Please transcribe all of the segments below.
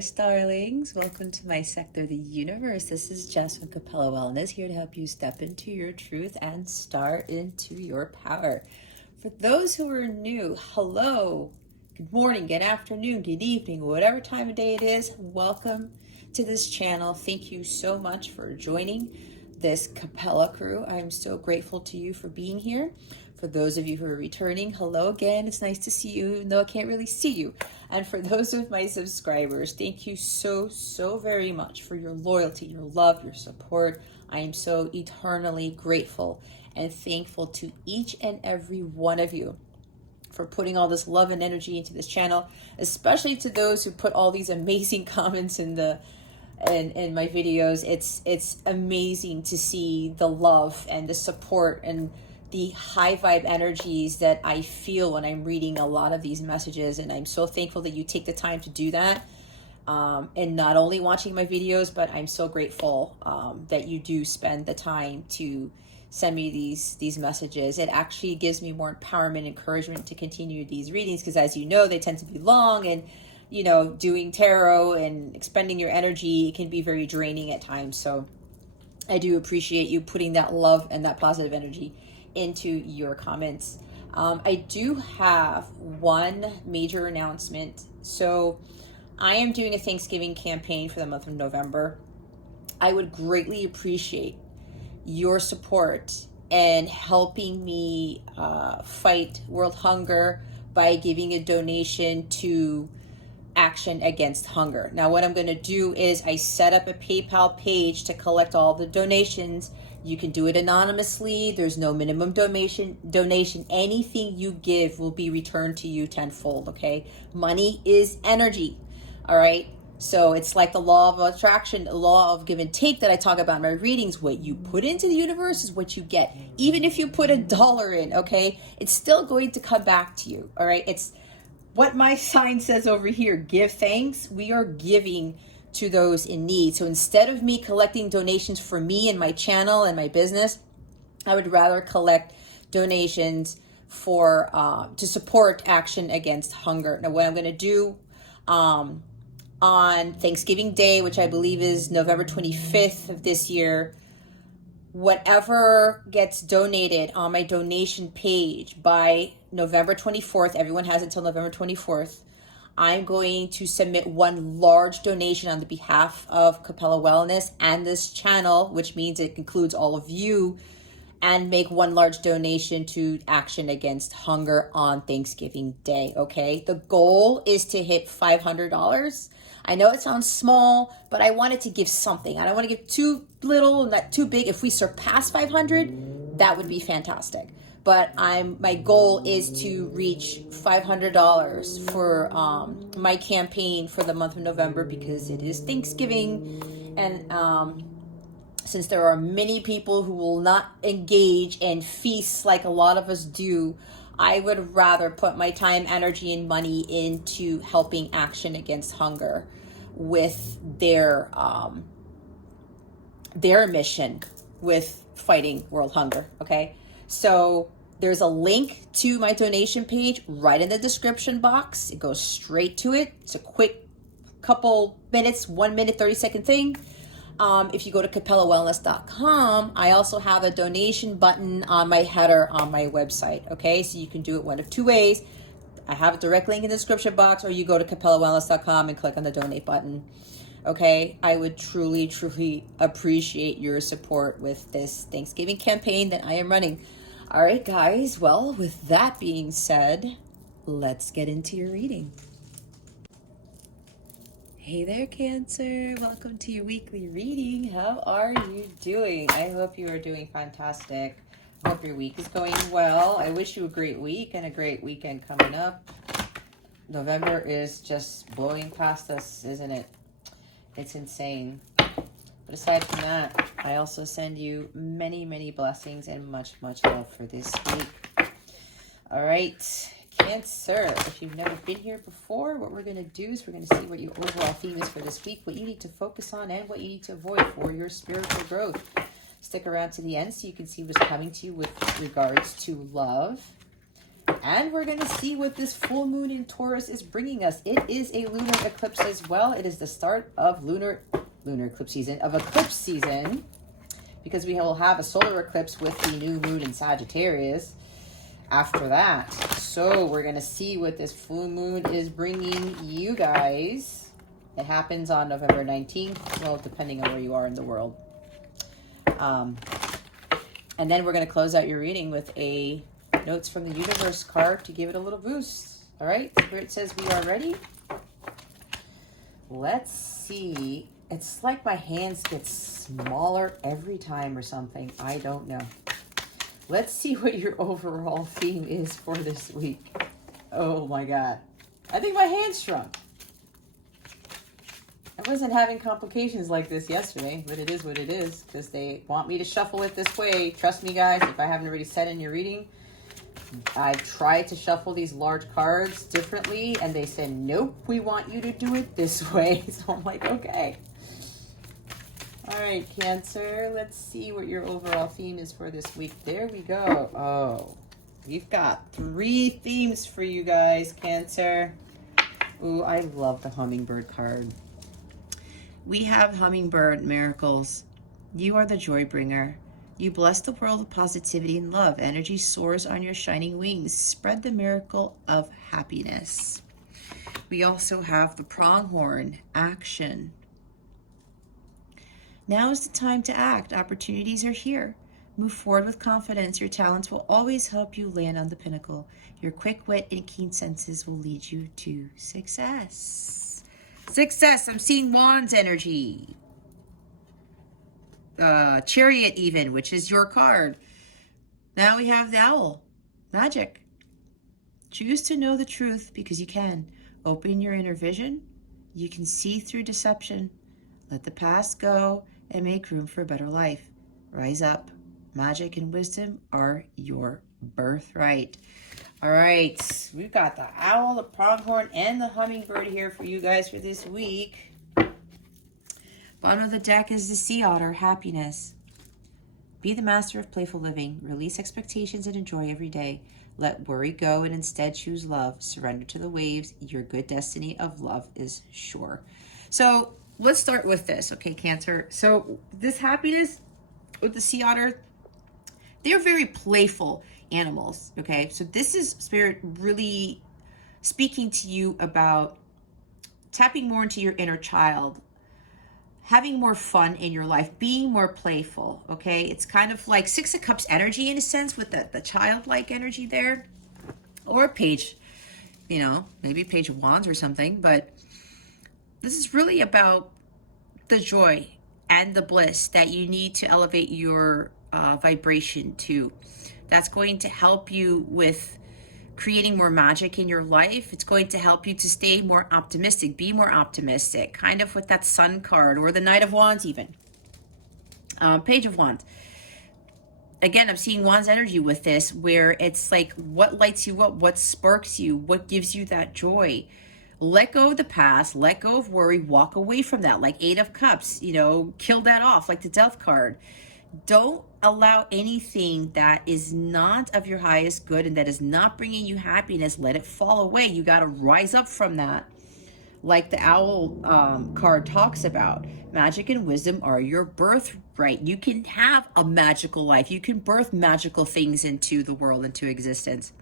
Taurus darlings, welcome to my sector, the universe. This is Jess from Capella Wellness, here to help you step into your truth and start into your power. For those who are new, hello, good morning, good afternoon, good evening, whatever time of day it is, welcome to this channel. Thank you so much for joining this Capella crew. I'm so grateful to you for being here. For those of you who are returning, hello again. It's nice to see you, even though I can't really see you. And for those of my subscribers, thank you so very much for your loyalty, your love, your support. I am so eternally grateful and thankful to each and every one of you for putting all this love and energy into this channel, especially to those who put all these amazing comments in my videos. It's amazing to see the love and the support and the high vibe energies that I feel when I'm reading a lot of these messages. And I'm so thankful that you take the time to do that. And not only watching my videos, but I'm so grateful that you do spend the time to send me these messages. It actually gives me more empowerment, encouragement to continue these readings, because as you know, they tend to be long, and you know, doing tarot and expending your energy can be very draining at times. So I do appreciate you putting that love and that positive energy into your comments. I do have one major announcement. So I am doing a Thanksgiving campaign for the month of November. I would greatly appreciate your support and helping me fight world hunger by giving a donation to Action Against Hunger. Now what I'm going to do is I set up a PayPal page to collect all the donations. You can do it anonymously. There's no minimum donation. Anything you give will be returned to you tenfold, okay? Money is energy, all right? So it's like the law of attraction, the law of give and take that I talk about in my readings. What you put into the universe is what you get. Even if you put $1 in, okay? It's still going to come back to you, all right? It's what my sign says over here, give thanks. We are giving to those in need. So instead of me collecting donations for me and my channel and my business, I would rather collect donations for to support Action Against Hunger. Now what I'm going to do on Thanksgiving Day, which I believe is November 25th of this year, whatever gets donated on my donation page by November 24th, everyone has until November 24th, I'm going to submit one large donation on the behalf of Capella Wellness and this channel, which means it includes all of you, and make one large donation to Action Against Hunger on Thanksgiving Day, okay? The goal is to hit $500. I know it sounds small, but I wanted to give something. I don't want to give too little, not too big. If we surpass 500, that would be fantastic. But my goal is to reach $500 for my campaign for the month of November, because it is Thanksgiving, and since there are many people who will not engage and feast like a lot of us do, I would rather put my time, energy, and money into helping Action Against Hunger with their mission with fighting world hunger, okay? So there's a link to my donation page right in the description box. It goes straight to it. It's a quick couple minutes, 1 minute, 30-second thing. If you go to capellawellness.com, I also have a donation button on my header on my website, okay? So you can do it one of two ways. I have a direct link in the description box, or you go to capellawellness.com and click on the donate button, okay? I would truly appreciate your support with this Thanksgiving campaign that I am running. All right, guys. Well, with that being said, let's get into your reading. Hey there, Cancer. Welcome to your weekly reading. How are you doing? I hope you are doing fantastic. I hope your week is going well. I wish you a great week and a great weekend coming up. November is just blowing past us, isn't it? It's insane. But aside from that, I also send you many blessings and much love for this week. All right, Cancer, if you've never been here before, what we're going to do is we're going to see what your overall theme is for this week, what you need to focus on, and what you need to avoid for your spiritual growth. Stick around to the end so you can see what's coming to you with regards to love, And we're going to see what this full moon in Taurus is bringing us. It is a lunar eclipse as well. It is the start of lunar eclipse season, because we will have a solar eclipse with the new moon in Sagittarius after that. So we're going to see what this full moon is bringing you guys. It happens on November 19th, well, depending on where you are in the world. And then we're going to close out your reading with a Notes from the Universe card to give it a little boost. All right, Spirit says we are ready. Let's see. It's like my hands get smaller every time or something. I don't know. Let's see what your overall theme is for this week. Oh my God. I think my hands shrunk. I wasn't having complications like this yesterday, but it is what it is because they want me to shuffle it this way. Trust me, guys, if I haven't already said in your reading, I tried to shuffle these large cards differently, and they said, nope, we want you to do it this way. So I'm like, okay. All right, Cancer, let's see what your overall theme is for this week. There we go. Oh, we've got 3 themes for you guys, Cancer. Ooh, I love the hummingbird card. We have hummingbird miracles. You are the joy bringer. You bless the world with positivity and love. Energy soars on your shining wings. Spread the miracle of happiness. We also have the pronghorn, action. Now is the time to act. Opportunities are here. Move forward with confidence. Your talents will always help you land on the pinnacle. Your quick wit and keen senses will lead you to success. Success. I'm seeing Wands energy. Chariot even, which is your card. Now we have the owl. Magic. Choose to know the truth because you can. Open your inner vision. You can see through deception. Let the past go and make room for a better life. Rise up. Magic and wisdom are your birthright. All right. We've got the owl, the pronghorn, and the hummingbird here for you guys for this week. Bottom of the deck is the sea otter, happiness. Be the master of playful living. Release expectations and enjoy every day. Let worry go and instead choose love. Surrender to the waves. Your good destiny of love is sure. So let's start with this, okay, Cancer? So this happiness with the sea otter, they're very playful animals, okay? So this is Spirit really speaking to you about tapping more into your inner child, having more fun in your life, being more playful, okay? It's kind of like 6 of Cups energy in a sense with the childlike energy there. Or a page, you know, maybe a Page of Wands or something. But this is really about the joy and the bliss that you need to elevate your vibration to. That's going to help you with creating more magic in your life. It's going to help you to stay more optimistic, be more optimistic, kind of with that Sun card or the Knight of Wands even. Page of Wands. Again, I'm seeing Wands energy with this, where it's like what lights you up, what sparks you, what gives you that joy. Let go of the past, let go of worry, walk away from that, like 8 of Cups, you know, kill that off, like the Death card. Don't allow anything that is not of your highest good and that is not bringing you happiness, let it fall away. You got to rise up from that. Like the owl card talks about, magic and wisdom are your birthright. You can have a magical life. You can birth magical things into the world, into existence.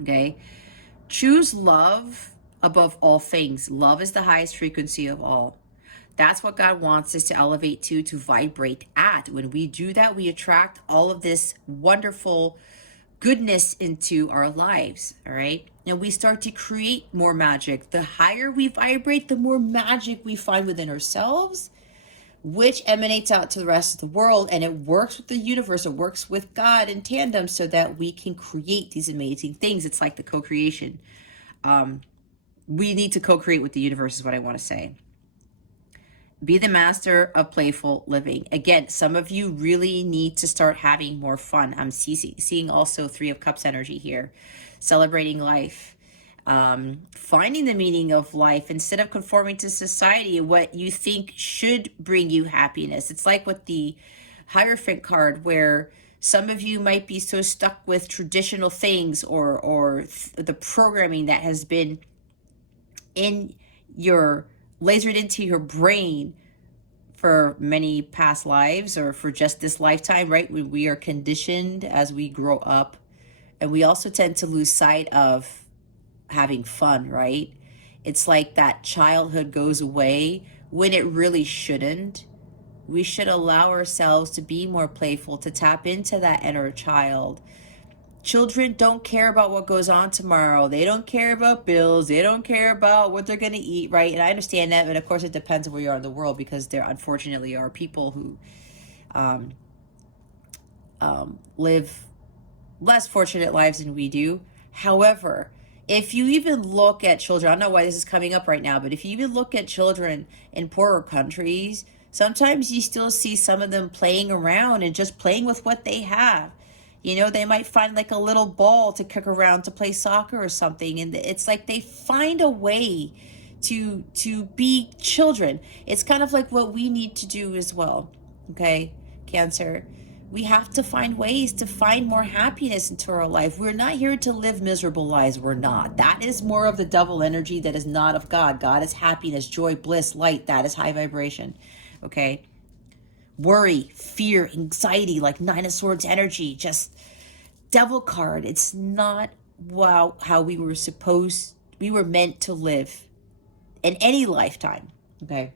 Okay? Choose love above all things. Love is the highest frequency of all. That's what God wants us to elevate to vibrate at. When we do that, we attract all of this wonderful goodness into our lives, all right? And we start to create more magic. The higher we vibrate, the more magic we find within ourselves, which emanates out to the rest of the world. And it works with the universe. It works with God in tandem so that we can create these amazing things. It's like the co-creation. We need to co-create with the universe is what I want to say. Be the master of playful living. Again, some of you really need to start having more fun. I'm seeing also 3 of Cups energy here. Celebrating life. Finding the meaning of life instead of conforming to society, what you think should bring you happiness. It's like with the Hierophant card where Some of you might be so stuck with traditional things or the programming that has been in your, lasered into your brain for many past lives or for just this lifetime, right? We are conditioned as we grow up, and we also tend to lose sight of having fun, right? It's like that childhood goes away when it really shouldn't. We should allow ourselves to be more playful, to tap into that inner child. Children don't care about what goes on tomorrow. They don't care about bills. They don't care about what they're going to eat, right? And I understand that, but of course it depends on where you are in the world, because there unfortunately are people who live less fortunate lives than we do. However, if you even look at children, I don't know why this is coming up right now, but if you even look at children in poorer countries, sometimes you still see some of them playing around and just playing with what they have. You know, they might find like a little ball to kick around to play soccer or something. And it's like they find a way to be children. It's kind of like what we need to do as well. Okay, Cancer. We have to find ways to find more happiness into our life. We're not here to live miserable lives. We're not. That is more of the devil energy that is not of God. God is happiness, joy, bliss, light. That is high vibration. Okay. Worry, fear, anxiety, like Nine of Swords energy, just devil card. It's not how we were meant to live in any lifetime. Okay.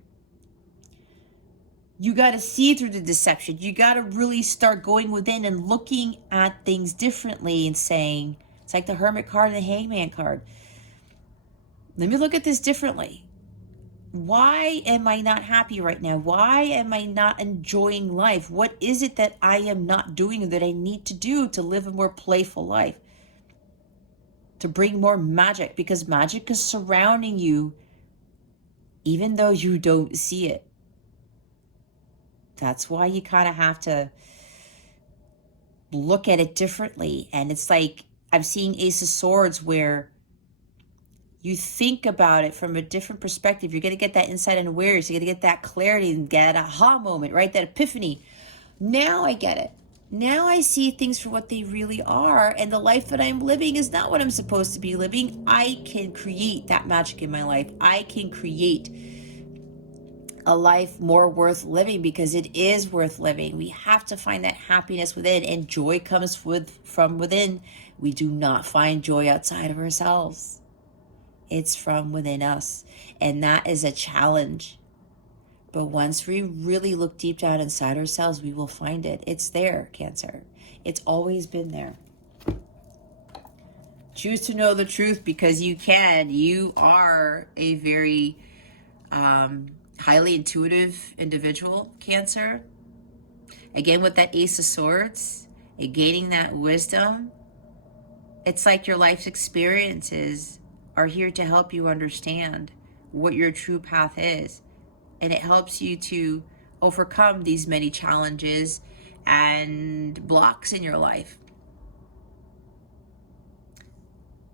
You got to see through the deception. You got to really start going within and looking at things differently and saying, it's like the Hermit card and the Hangman card. Let me look at this differently. Why am I not happy right now? Why am I not enjoying life? What is it that I am not doing that I need to do to live a more playful life? To bring more magic, because magic is surrounding you even though you don't see it. That's why you kind of have to look at it differently. And it's like, I'm seeing Ace of Swords where you think about it from a different perspective. You're going to get that insight and awareness. You're going to get that clarity and get an aha moment, right? That epiphany. Now I get it. Now I see things for what they really are. And the life that I'm living is not what I'm supposed to be living. I can create that magic in my life. I can create a life more worth living, because it is worth living. We have to find that happiness within, and joy comes from within. We do not find joy outside of ourselves. It's from within us, and that is a challenge. But once we really look deep down inside ourselves, we will find it. It's there, Cancer. It's always been there. Choose to know the truth, because you can. You are a very highly intuitive individual, Cancer. Again, with that Ace of Swords, and gaining that wisdom, it's like your life's experiences are here to help you understand what your true path is. And it helps you to overcome these many challenges and blocks in your life.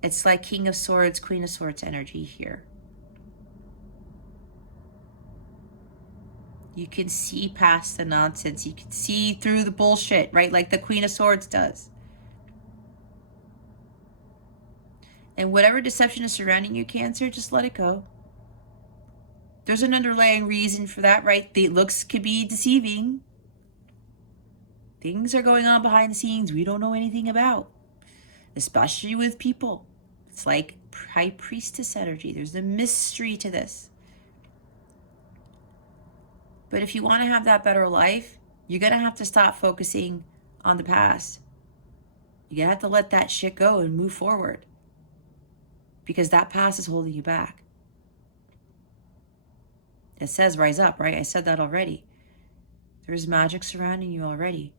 It's like King of Swords, Queen of Swords energy here. You can see past the nonsense. You can see through the bullshit, right? Like the Queen of Swords does. And whatever deception is surrounding you, Cancer, just let it go. There's an underlying reason for that, right? The looks could be deceiving. Things are going on behind the scenes we don't know anything about, especially with people. It's like High Priestess energy. There's a mystery to this. But if you want to have that better life, you're going to have to stop focusing on the past. You're going to have to let that shit go and move forward, because that past is holding you back. It says rise up, right? I said that already. There's magic surrounding you already.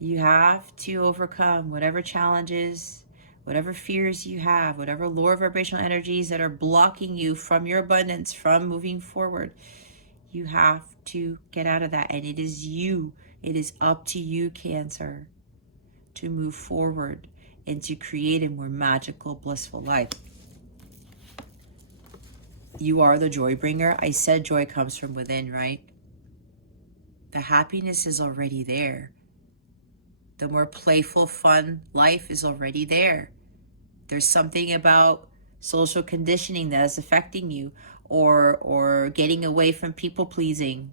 You have to overcome whatever challenges, whatever fears you have, whatever lower vibrational energies that are blocking you from your abundance, from moving forward. You have to get out of that. And it is you. It is up to you, Cancer, to move forward and to create a more magical, blissful life. You are the joy bringer. I said joy comes from within, right? The happiness is already there. The more playful, fun life is already there. There's something about social conditioning that is affecting you, or getting away from people pleasing,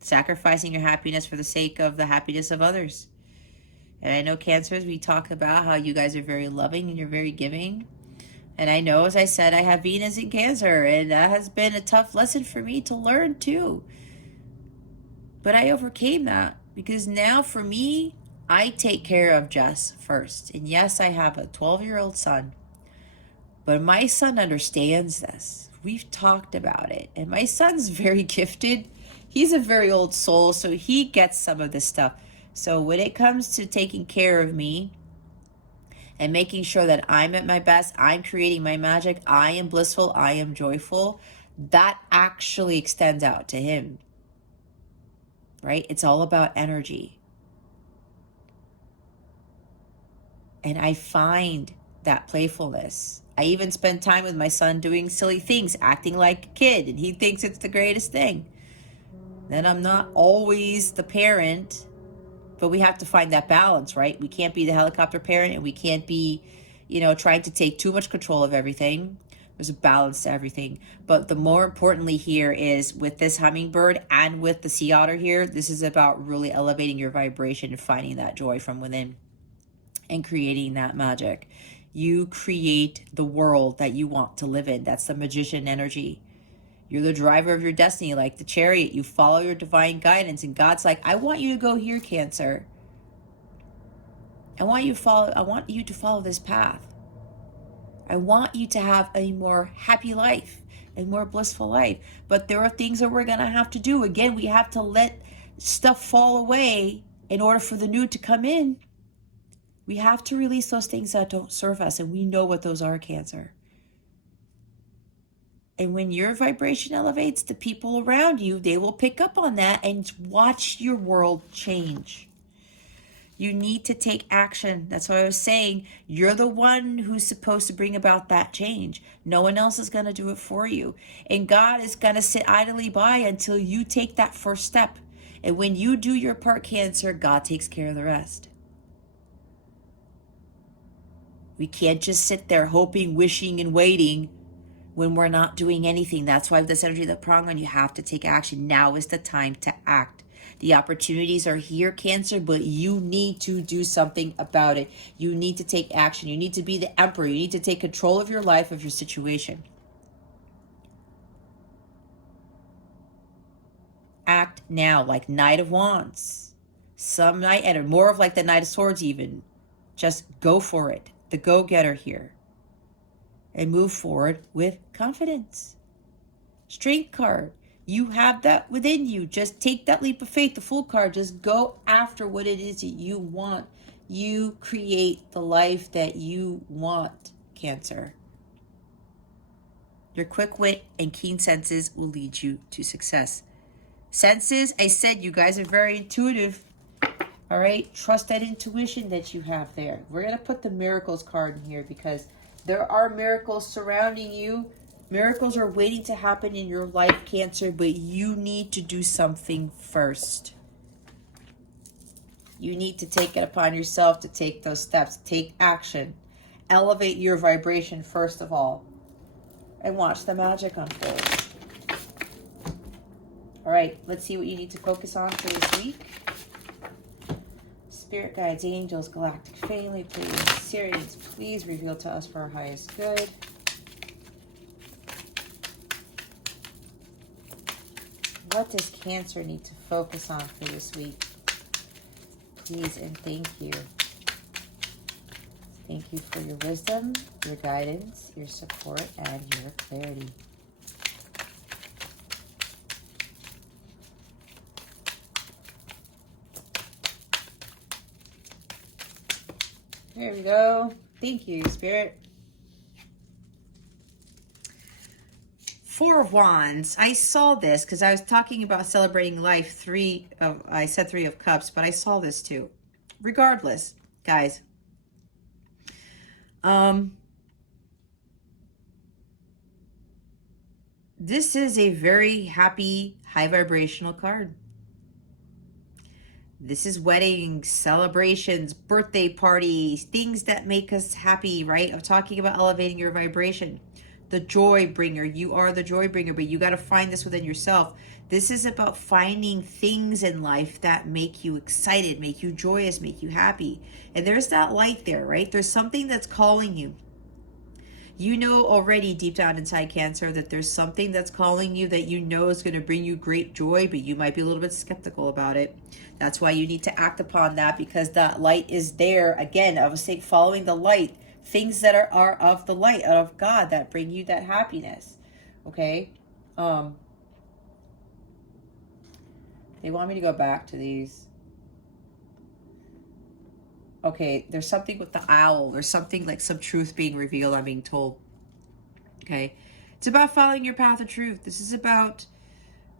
sacrificing your happiness for the sake of the happiness of others. And I know Cancers, we talk about how you guys are very loving and you're very giving. And I know, as I said, I have Venus in Cancer, and that has been a tough lesson for me to learn too. But I overcame that, because now for me, I take care of Jess first. And yes, I have a 12-year-old son, but my son understands this. We've talked about it, and my son's very gifted. He's a very old soul, so he gets some of this stuff. So when it comes to taking care of me and making sure that I'm at my best, I'm creating my magic, I am blissful, I am joyful, that actually extends out to him, right? It's all about energy. And I find that playfulness. I even spend time with my son doing silly things, acting like a kid, and he thinks it's the greatest thing. Then I'm not always the parent, but we have to find that balance, right? We can't be the helicopter parent, and we can't be, trying to take too much control of everything. There's a balance to everything. But the more importantly here is, with this hummingbird and with the sea otter here, this is about really elevating your vibration and finding that joy from within and creating that magic. You create the world that you want to live in. That's the magician energy. You're the driver of your destiny, like the chariot. You follow your divine guidance, and God's like, I want you to go here, Cancer. I want you to follow this path. I want you to have a more happy life, a more blissful life. But there are things that we're going to have to do. Again, we have to let stuff fall away in order for the new to come in. We have to release those things that don't serve us, and we know what those are, Cancer. And when your vibration elevates, the people around you, they will pick up on that and watch your world change. You need to take action. That's what I was saying. You're the one who's supposed to bring about that change. No one else is going to do it for you. And God is going to sit idly by until you take that first step. And when you do your part, Cancer, God takes care of the rest. We can't just sit there hoping, wishing, and waiting when we're not doing anything. That's why with this energy of the prong on, you have to take action. Now is the time to act. The opportunities are here, Cancer, but you need to do something about it. You need to take action. You need to be the emperor. You need to take control of your life, of your situation. Act now, like Knight of Wands. Some Knight, and more of like the Knight of Swords even. Just go for it. The go-getter here. And move forward with confidence. Strength card. You have that within you. Just take that leap of faith, the Fool card. Just go after what it is that you want. You create the life that you want, Cancer. Your quick wit and keen senses will lead you to success. Senses, I said you guys are very intuitive. All right? Trust that intuition that you have there. We're going to put the miracles card in here because there are miracles surrounding you. Miracles are waiting to happen in your life, Cancer, but you need to do something first. You need to take it upon yourself to take those steps. Take action. Elevate your vibration first of all. And watch the magic unfold. All right, let's see what you need to focus on for this week. Spirit guides, angels, galactic family, please. Sirians, please reveal to us for our highest good. What does Cancer need to focus on for this week? Please and thank you. Thank you for your wisdom, your guidance, your support, and your clarity. There we go. Thank you, Spirit. Four of Wands. I saw this because I was talking about celebrating life. I said Three of Cups, but I saw this too. Regardless, guys. This is a very happy, high vibrational card. This is weddings, celebrations, birthday parties, things that make us happy, right? I'm talking about elevating your vibration. The joy bringer. You are the joy bringer, but you got to find this within yourself. This is about finding things in life that make you excited, make you joyous, make you happy. And there's that light there, right? There's something that's calling you. You know already deep down inside, Cancer, that there's something that's calling you that you know is going to bring you great joy, but you might be a little bit skeptical about it. That's why you need to act upon that, because that light is there. Again, I was saying following the light, things that are of the light, of God, that bring you that happiness. Okay? They want me to go back to these. Okay, there's something with the owl. There's something like some truth being revealed, I'm being told. Okay, it's about following your path of truth. This is about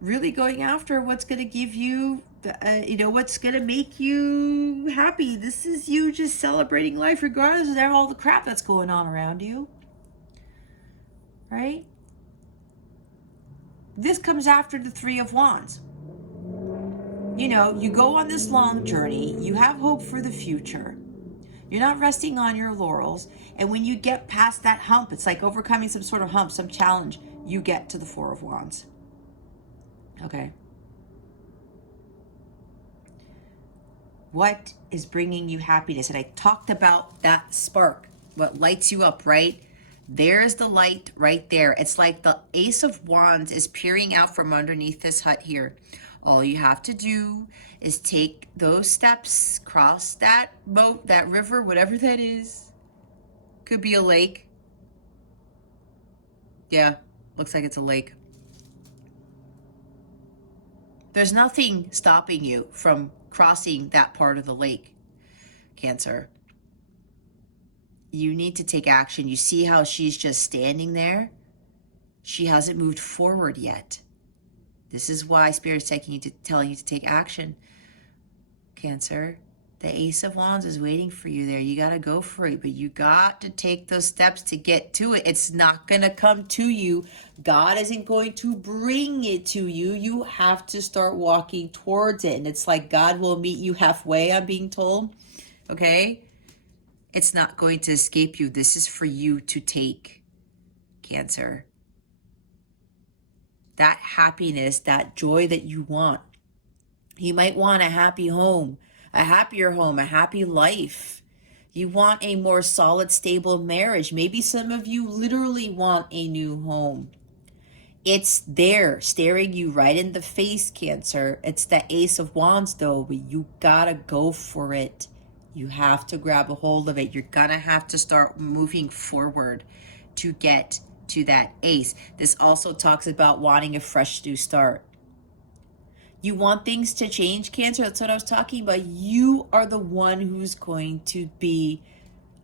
really going after what's going to give you, what's going to make you happy. This is you just celebrating life regardless of all the crap that's going on around you. Right? This comes after the Three of Wands. You know, you go on this long journey. You have hope for the future. You're not resting on your laurels. And when you get past that hump, it's like overcoming some sort of hump, some challenge, you get to the Four of Wands. Okay. What is bringing you happiness? And I talked about that spark, what lights you up, right? There's the light right there. It's like the Ace of Wands is peering out from underneath this hut here. All you have to do is take those steps, cross that boat, that river, whatever that is. Could be a lake. Yeah, looks like it's a lake. There's nothing stopping you from crossing that part of the lake, Cancer. You need to take action. You see how she's just standing there? She hasn't moved forward yet. This is why Spirit's telling you to take action, Cancer. The Ace of Wands is waiting for you there. You got to go for it, but you got to take those steps to get to it. It's not going to come to you. God isn't going to bring it to you. You have to start walking towards it. And it's like God will meet you halfway, I'm being told. Okay? It's not going to escape you. This is for you to take, Cancer. That happiness, that joy that you want. You might want a happy home, a happier home, a happy life. You want a more solid, stable marriage. Maybe some of you literally want a new home. It's there, staring you right in the face, Cancer. It's the Ace of Wands, though, but you gotta go for it. You have to grab a hold of it. You're gonna have to start moving forward to get to that ace. This also talks about wanting a fresh new start. You want things to change, Cancer. That's what I was talking about. You are the one who's going to be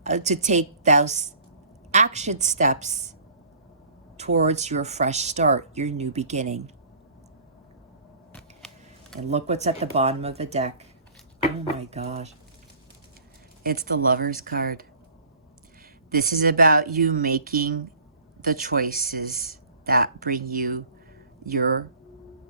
to take those action steps towards your fresh start, your new beginning. And look what's at the bottom of the deck. Oh my gosh. It's the Lover's card. This is about you making the choices that bring you your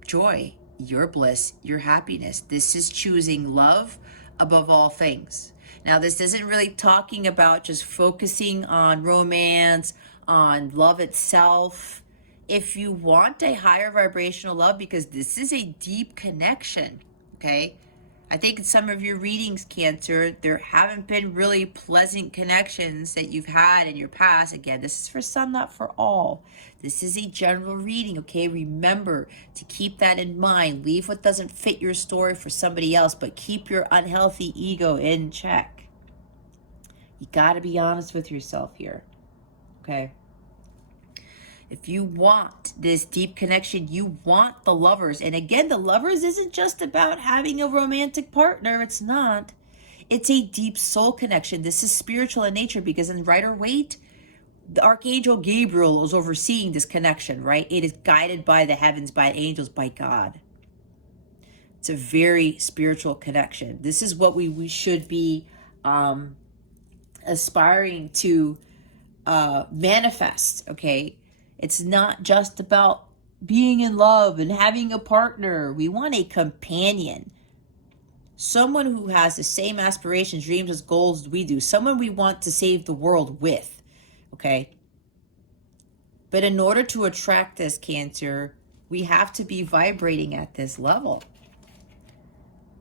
joy, your bliss, your happiness. This is choosing love above all things. Now, this isn't really talking about just focusing on romance, on love itself. If you want a higher vibrational love, because this is a deep connection, okay? I think in some of your readings, Cancer, there haven't been really pleasant connections that you've had in your past. Again, this is for some, not for all. This is a general reading, okay? Remember to keep that in mind. Leave what doesn't fit your story for somebody else, but keep your unhealthy ego in check. You got to be honest with yourself here, okay? If you want this deep connection, you want the Lovers. And again, the Lovers isn't just about having a romantic partner. It's not. It's a deep soul connection. This is spiritual in nature, because in Rider-Waite, the Archangel Gabriel is overseeing this connection, right? It is guided by the heavens, by angels, by God. It's a very spiritual connection. This is what we should be aspiring to manifest, okay? It's not just about being in love and having a partner. We want a companion. someone who has the same aspirations, dreams, as goals as we do, someone we want to save the world with, okay? But in order to attract this, Cancer, we have to be vibrating at this level.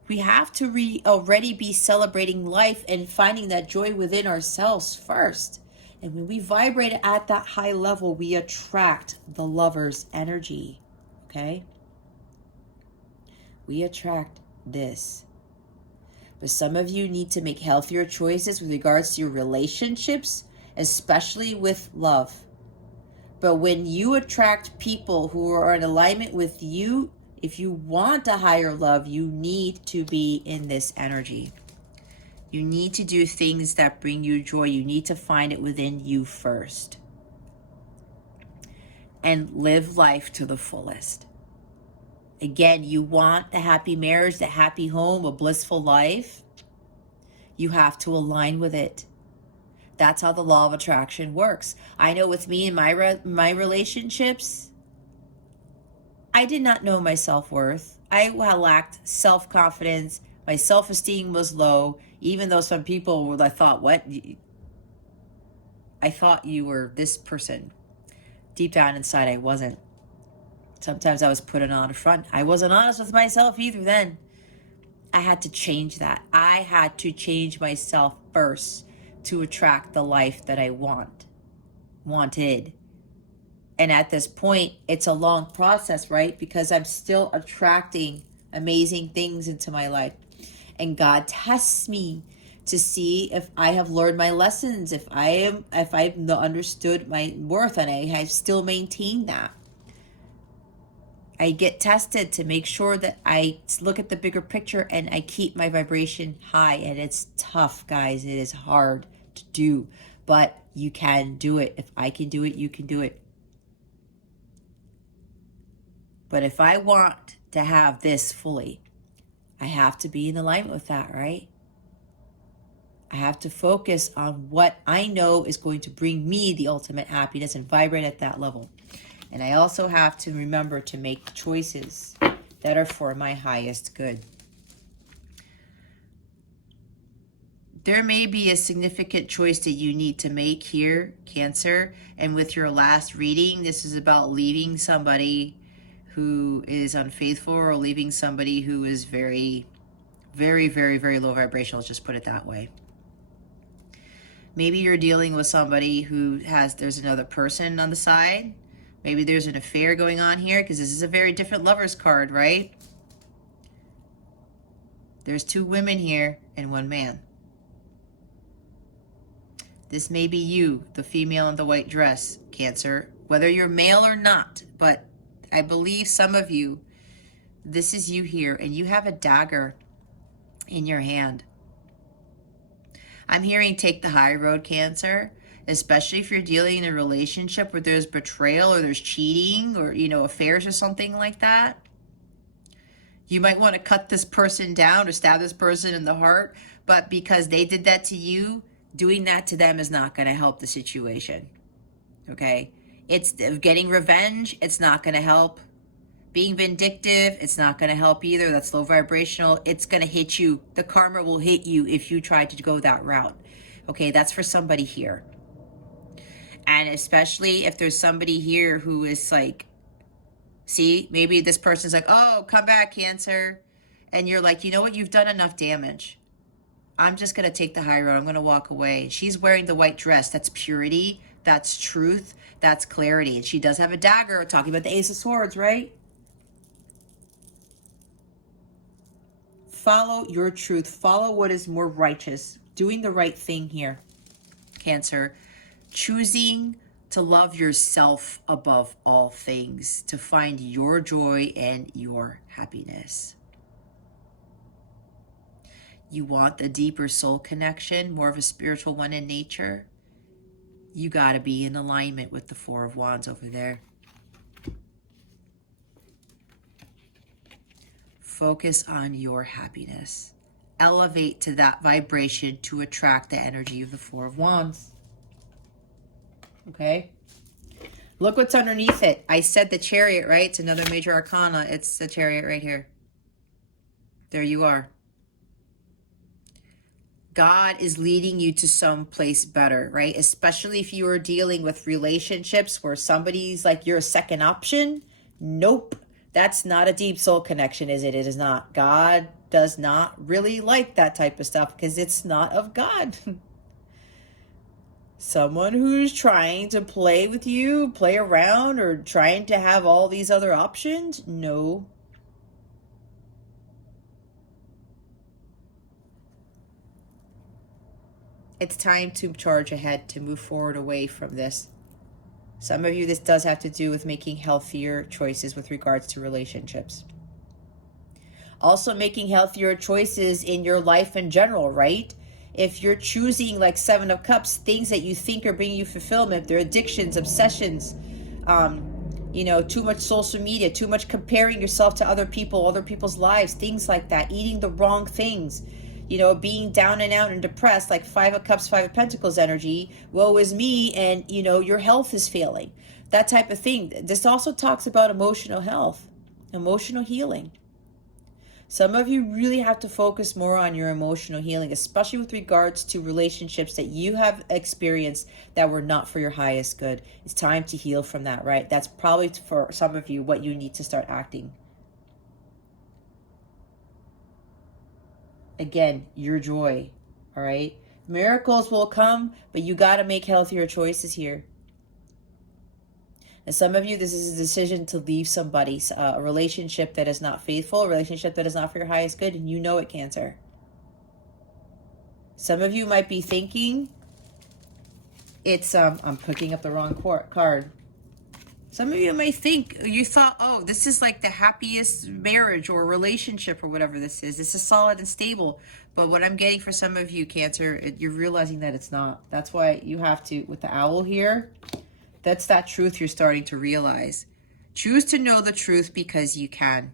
We have to already be celebrating life and finding that joy within ourselves first. And when we vibrate at that high level, we attract the lover's energy, okay? We attract this. But some of you need to make healthier choices with regards to your relationships, especially with love. But when you attract people who are in alignment with you, if you want a higher love, you need to be in this energy. You need to do things that bring you joy. You need to find it within you first. And live life to the fullest. Again, you want the happy marriage, the happy home, a blissful life. You have to align with it. That's how the law of attraction works. I know with me and my relationships, I did not know my self-worth. I lacked self-confidence. My self-esteem was low, even though some people, I thought, what? I thought you were this person. Deep down inside, I wasn't. Sometimes I was putting on a front. I wasn't honest with myself either then. I had to change that. I had to change myself first to attract the life that I wanted. And at this point, it's a long process, right? Because I'm still attracting amazing things into my life. And God tests me to see if I have learned my lessons, if I've understood my worth, and I have still maintained that. I get tested to make sure that I look at the bigger picture and I keep my vibration high. And it's tough, guys. It is hard to do, but you can do it. If I can do it, you can do it. But if I want to have this fully, I have to be in alignment with that, right? I have to focus on what I know is going to bring me the ultimate happiness and vibrate at that level. And I also have to remember to make choices that are for my highest good. There may be a significant choice that you need to make here, Cancer. And with your last reading, this is about leaving somebody who is unfaithful or leaving somebody who is very, very, very, very low vibrational. Let's just put it that way. Maybe you're dealing with somebody who there's another person on the side. Maybe there's an affair going on here, because this is a very different lover's card, right? There's two women here and one man. This may be you, the female in the white dress, Cancer, whether you're male or not. But I believe some of you, this is you here, and you have a dagger in your hand. I'm hearing take the high road, Cancer, especially if you're dealing in a relationship where there's betrayal or there's cheating or, affairs or something like that. You might want to cut this person down or stab this person in the heart, but because they did that to you, doing that to them is not going to help the situation, okay? It's getting revenge. It's not going to help. Being vindictive, it's not going to help either. That's low vibrational. It's going to hit you. The karma will hit you if you try to go that route. Okay, that's for somebody here. And especially if there's somebody here who is like, see, maybe this person's like, oh, come back, Cancer. And you're like, you know what? You've done enough damage. I'm just going to take the high road. I'm going to walk away. She's wearing the white dress. That's purity. That's truth. That's clarity. And she does have a dagger, talking about the Ace of Swords, right? Follow your truth. Follow what is more righteous. Doing the right thing here, Cancer. Choosing to love yourself above all things, to find your joy and your happiness. You want the deeper soul connection, more of a spiritual one in nature. You got to be in alignment with the Four of Wands over there. Focus on your happiness. Elevate to that vibration to attract the energy of the Four of Wands. Okay? Look what's underneath it. I said the Chariot, right? It's another major arcana. It's the Chariot right here. There you are. God is leading you to someplace better, right? Especially if you are dealing with relationships where somebody's like you're a second option. Nope. That's not a deep soul connection, is it? It is not. God does not really like that type of stuff because it's not of God. Someone who's trying to play with you, play around, or trying to have all these other options? No. It's time to charge ahead, to move forward away from this. Some of you, this does have to do with making healthier choices with regards to relationships. Also making healthier choices in your life in general, right? If you're choosing like Seven of Cups, things that you think are bringing you fulfillment, they're addictions, obsessions, you know, too much social media, too much comparing yourself to other people, other people's lives, things like that, eating the wrong things, you know, being down and out and depressed, like Five of Cups, Five of Pentacles energy, woe is me, and, you know, your health is failing, that type of thing. This also talks about emotional health, emotional healing. Some of you really have to focus more on your emotional healing, especially with regards to relationships that you have experienced that were not for your highest good. It's time to heal from that, right? That's probably for some of you what you need to start acting. Again, your joy, all right? Miracles will come, but you got to make healthier choices here. And some of you, this is a decision to leave somebody, a relationship that is not faithful, a relationship that is not for your highest good, and you know it, Cancer. Some of you might be thinking it's, I'm picking up the wrong card. Some of you may think, you thought, oh, this is like the happiest marriage or relationship or whatever this is. This is solid and stable. But what I'm getting for some of you, Cancer, you're realizing that it's not. That's why you have to, with the owl here, that's that truth you're starting to realize. Choose to know the truth because you can.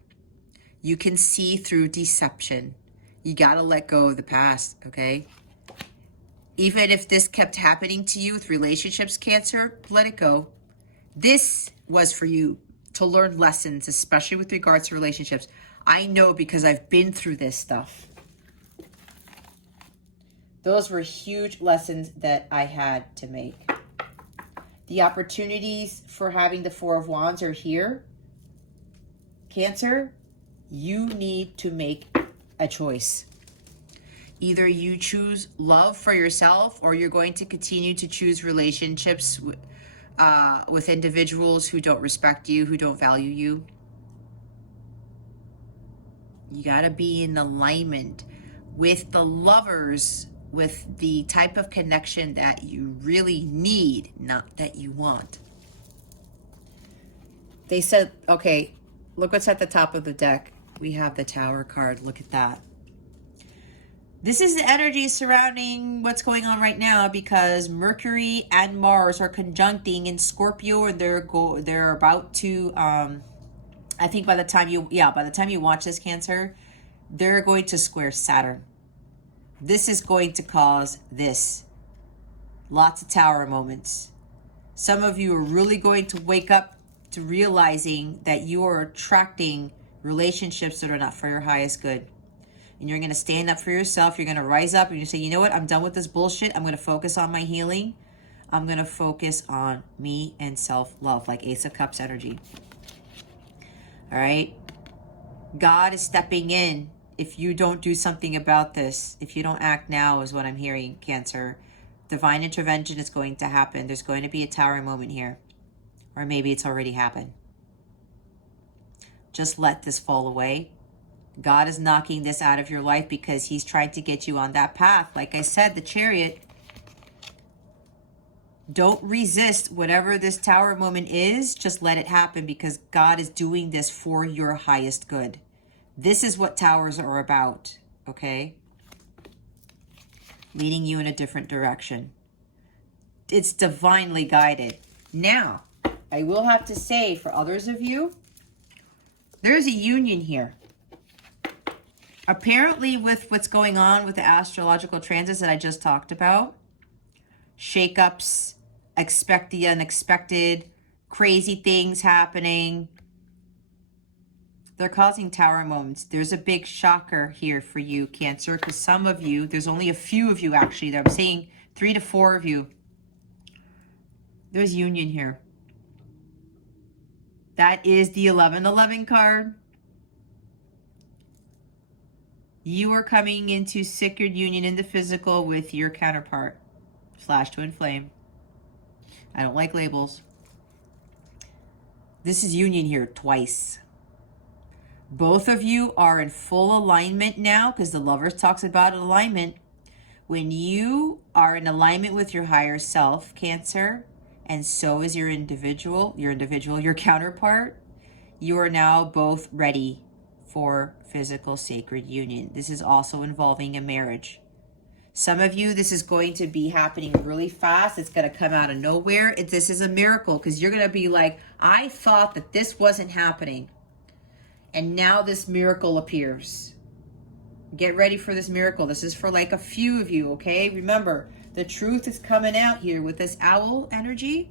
You can see through deception. You got to let go of the past, okay? Even if this kept happening to you with relationships, Cancer, let it go. This was for you to learn lessons, especially with regards to relationships. I know because I've been through this stuff. Those were huge lessons that I had to make. The opportunities for having the Four of Wands are here. Cancer, you need to make a choice. Either you choose love for yourself or you're going to continue to choose relationships with individuals who don't respect you, who don't value you. You got to be in alignment with the lovers, with the type of connection that you really need, not that you want. They said, okay, look what's at the top of the deck. We have the Tower card. Look at that. This is the energy surrounding what's going on right now because Mercury and Mars are conjuncting in Scorpio, and they're about to I think by the time you watch this, Cancer, they're going to square Saturn. This is going to cause this. Lots of Tower moments. Some of you are really going to wake up to realizing that you are attracting relationships that are not for your highest good. And you're going to stand up for yourself. You're going to rise up and you say, you know what? I'm done with this bullshit. I'm going to focus on my healing. I'm going to focus on me and self-love, like Ace of Cups energy. All right? God is stepping in if you don't do something about this. If you don't act now is what I'm hearing, Cancer. Divine intervention is going to happen. There's going to be a Tower moment here. Or maybe it's already happened. Just let this fall away. God is knocking this out of your life because he's trying to get you on that path. Like I said, the Chariot. Don't resist whatever this Tower moment is. Just let it happen because God is doing this for your highest good. This is what Towers are about, okay? Leading you in a different direction. It's divinely guided. Now, I will have to say for others of you, there's a union here. Apparently with what's going on with the astrological transits that I just talked about, shakeups, expect the unexpected, crazy things happening. They're causing tower moments. There's a big shocker here for you, Cancer, because some of you, there's only a few of you actually, that I'm saying 3 to 4 of you. There's union here. That is the 1111 card. You are coming into sacred union in the physical with your counterpart. / twin flame. I don't like labels. This is union here twice. Both of you are in full alignment now, because the Lovers talks about alignment. When you are in alignment with your higher self, Cancer, and so is your counterpart, you are now both ready for physical sacred union. This is also involving a marriage. Some of you, this is going to be happening really fast. It's going to come out of nowhere. This is a miracle, because you're going to be like, I thought that this wasn't happening. And now this miracle appears. Get ready for this miracle. This is for like a few of you, okay? Remember, the truth is coming out here with this owl energy.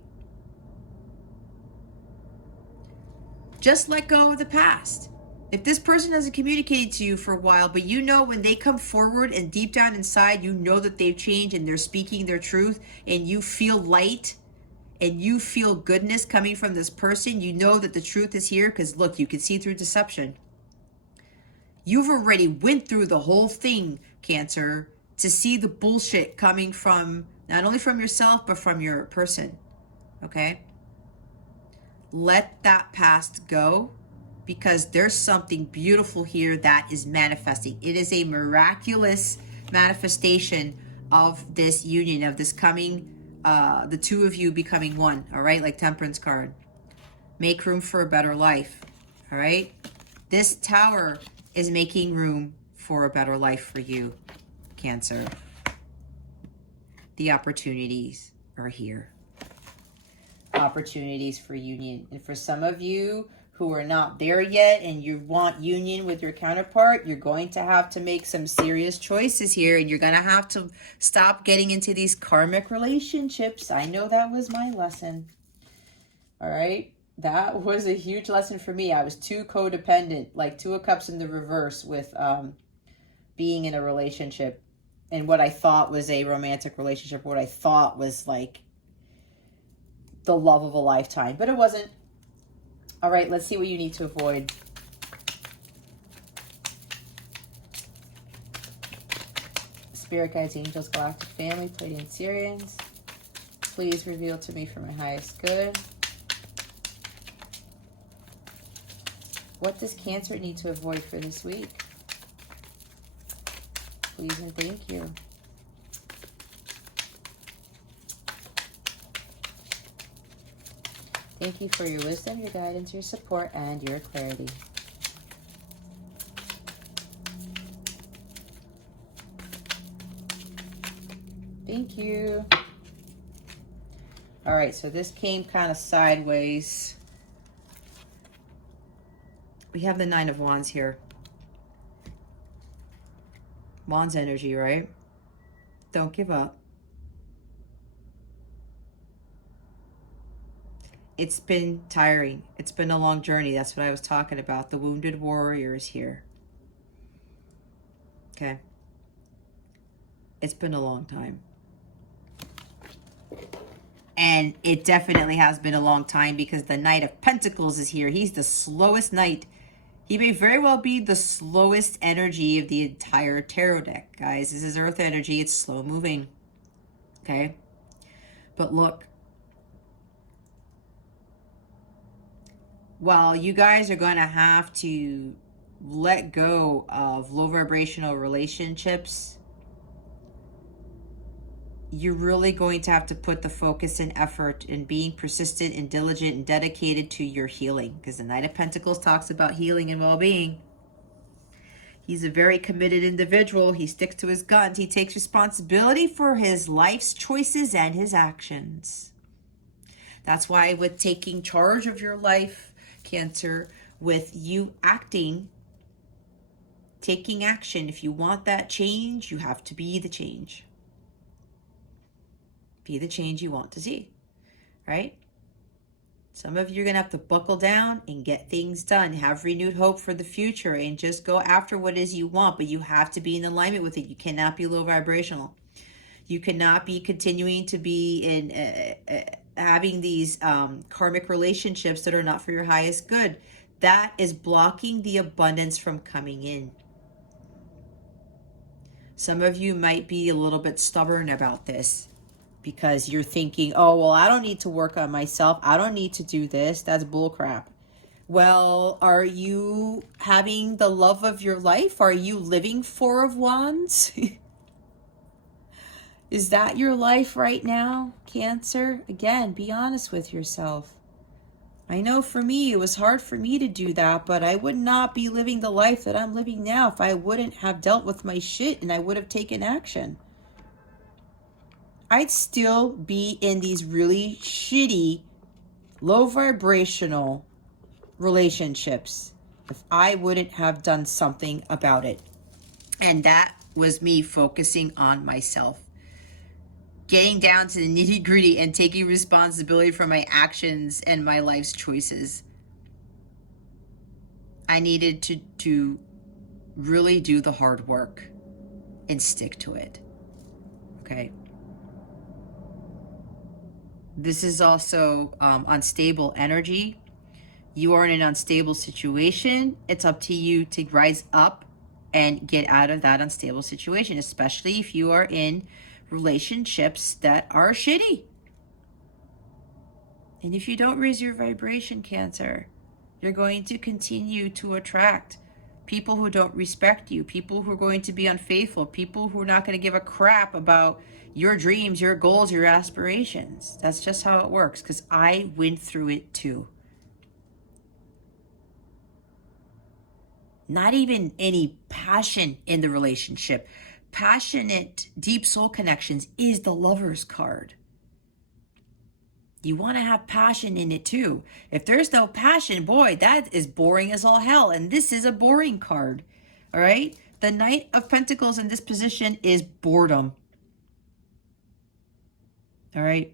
Just let go of the past. If this person hasn't communicated to you for a while, but you know when they come forward and deep down inside, you know that they've changed and they're speaking their truth, and you feel light and you feel goodness coming from this person, you know that the truth is here, because look, you can see through deception. You've already went through the whole thing, Cancer, to see the bullshit coming from, not only from yourself, but from your person, okay? Let that past go, because there's something beautiful here that is manifesting. It is a miraculous manifestation of this union, of this coming, the two of you becoming one, all right? Like Temperance card. Make room for a better life, all right? This Tower is making room for a better life for you, Cancer. The opportunities are here. Opportunities for union. And for some of you who are not there yet and you want union with your counterpart, you're going to have to make some serious choices here, and you're going to have to stop getting into these karmic relationships. I know that was my lesson. All right? That was a huge lesson for me. I was too codependent, like 2 of Cups in the reverse with being in a relationship, and what I thought was a romantic relationship, what I thought was like the love of a lifetime, but it wasn't. All right, let's see what you need to avoid. Spirit guides, angels, galactic family, Pleiadian Sirians. Please reveal to me for my highest good. What does Cancer need to avoid for this week? Please and thank you. Thank you for your wisdom, your guidance, your support, and your clarity. Thank you. All right, so this came kind of sideways. We have the 9 of Wands here. Wands energy, right? Don't give up. It's been tiring. It's been a long journey. That's what I was talking about. The wounded warrior is here. Okay. It's been a long time. And it definitely has been a long time, because the Knight of Pentacles is here. He's the slowest knight. He may very well be the slowest energy of the entire tarot deck, guys. This is Earth energy. It's slow moving. Okay? But look. While you guys are going to have to let go of low vibrational relationships, you're really going to have to put the focus and effort in being persistent and diligent and dedicated to your healing, because the Knight of Pentacles talks about healing and well-being. He's a very committed individual. He sticks to his guns. He takes responsibility for his life's choices and his actions. That's why with taking charge of your life, Cancer, with you acting, taking action, if you want that change, you have to be the change. Be the change you want to see, right? Some of you are going to have to buckle down and get things done, have renewed hope for the future, and just go after what it is you want, but you have to be in alignment with it. You cannot be low vibrational. You cannot be continuing to be in having these karmic relationships that are not for your highest good. That is blocking the abundance from coming in. Some of you might be a little bit stubborn about this because you're thinking, oh, well, I don't need to work on myself. I don't need to do this. That's bullcrap. Well, are you having the love of your life? Are you living Four of Wands? Is that your life right now, Cancer? Again, be honest with yourself. I know for me, it was hard for me to do that, but I would not be living the life that I'm living now if I wouldn't have dealt with my shit and I would have taken action. I'd still be in these really shitty, low vibrational relationships if I wouldn't have done something about it. And that was me focusing on myself. Getting down to the nitty gritty and taking responsibility for my actions and my life's choices. I needed to really do the hard work and stick to it. Okay. This is also unstable energy. You are in an unstable situation. It's up to you to rise up and get out of that unstable situation, especially if you are in relationships that are shitty. And if you don't raise your vibration, Cancer, you're going to continue to attract people who don't respect you, people who are going to be unfaithful, people who are not going to give a crap about your dreams, your goals, your aspirations. That's just how it works, because I went through it too. Not even any passion in the relationship. Passionate, deep soul connections is the Lover's card. You want to have passion in it too. If there's no passion, boy, that is boring as all hell. And this is a boring card. All right. The Knight of Pentacles in this position is boredom. All right.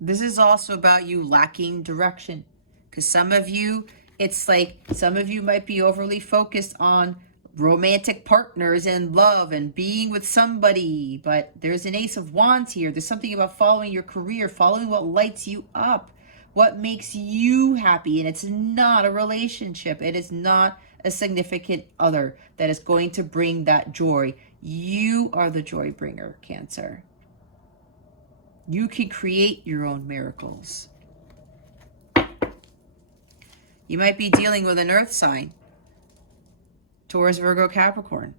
This is also about you lacking direction. Because some of you, it's like some of you might be overly focused on romantic partners and love and being with somebody, but there's an Ace of Wands here. There's something about following your career, following what lights you up, what makes you happy. And it's not a relationship. It is not a significant other that is going to bring that joy. You are the joy bringer, Cancer. You can create your own miracles. You might be dealing with an earth sign. Taurus, Virgo, Capricorn.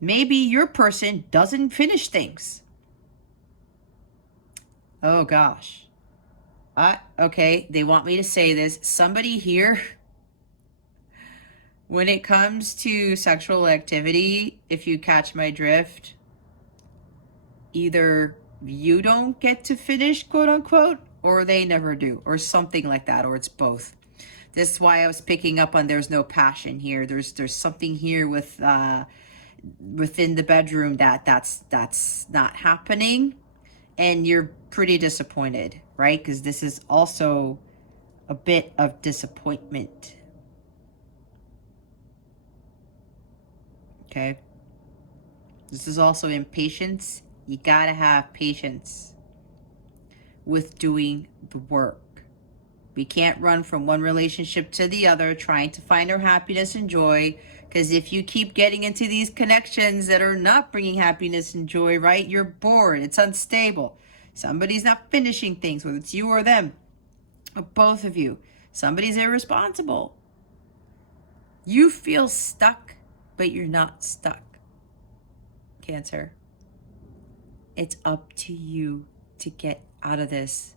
Maybe your person doesn't finish things. Oh gosh. Okay, they want me to say this. Somebody here, when it comes to sexual activity, if you catch my drift, either you don't get to finish, quote unquote, or they never do, or something like that, or it's both. This is why I was picking up on there's no passion here. There's something here with within the bedroom that's not happening, and you're pretty disappointed, right? Because this is also a bit of disappointment. Okay. This is also impatience. You gotta have patience with doing the work. We can't run from one relationship to the other trying to find our happiness and joy, because if you keep getting into these connections that are not bringing happiness and joy, right, you're bored. It's unstable. Somebody's not finishing things, whether it's you or them, or both of you. Somebody's irresponsible. You feel stuck, but you're not stuck, Cancer. It's up to you to get out of this.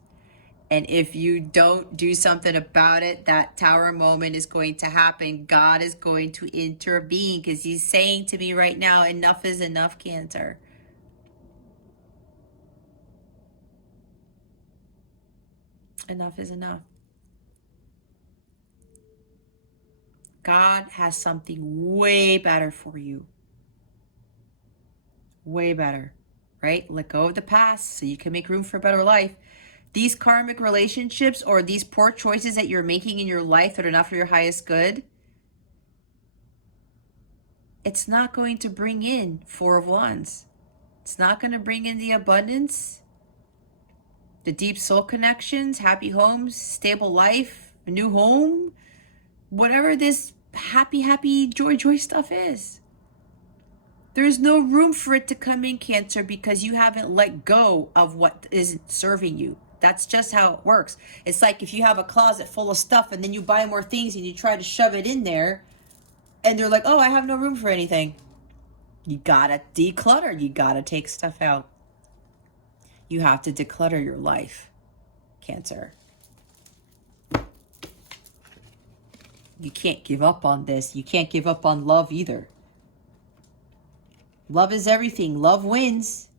And if you don't do something about it, that tower moment is going to happen. God is going to intervene, because he's saying to me right now, enough is enough, Cancer. Enough is enough. God has something way better for you. Way better, right? Let go of the past so you can make room for a better life. these karmic relationships or these poor choices that you're making in your life that are not for your highest good, it's not going to bring in Four of Wands. It's not going to bring in the abundance, the deep soul connections, happy homes, stable life, a new home, whatever this happy, joy stuff is. There's no room for it to come in, Cancer, because you haven't let go of what isn't serving you. That's just how it works. It's like if you have a closet full of stuff and then you buy more things and you try to shove it in there and they're like, oh, I have no room for anything. You gotta declutter. You gotta take stuff out. You have to declutter your life, Cancer. You can't give up on this. You can't give up on love either. Love is everything. Love wins.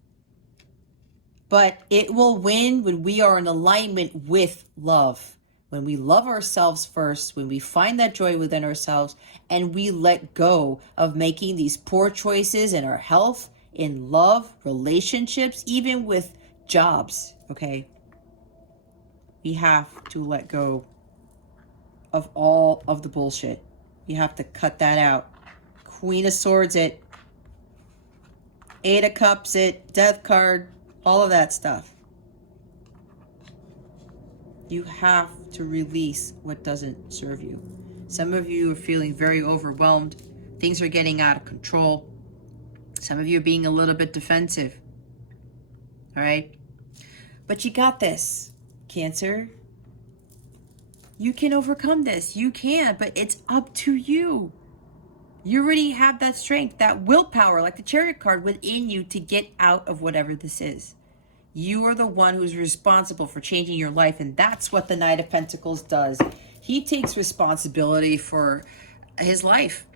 But it will win when we are in alignment with love. When we love ourselves first, when we find that joy within ourselves, and we let go of making these poor choices in our health, in love, relationships, even with jobs, okay? We have to let go of all of the bullshit. You have to cut that out. Queen of Swords it. Eight of Cups it. Death card. All of that stuff. You have to release what doesn't serve you. Some of you are feeling very overwhelmed. Things are getting out of control. Some of you are being a little bit defensive. All right? But you got this, Cancer. You can overcome this. You can, but it's up to you. You already have that strength, that willpower, like the Chariot card, within you to get out of whatever this is. You are the one who's responsible for changing your life, and that's what the Knight of Pentacles does. He takes responsibility for his life.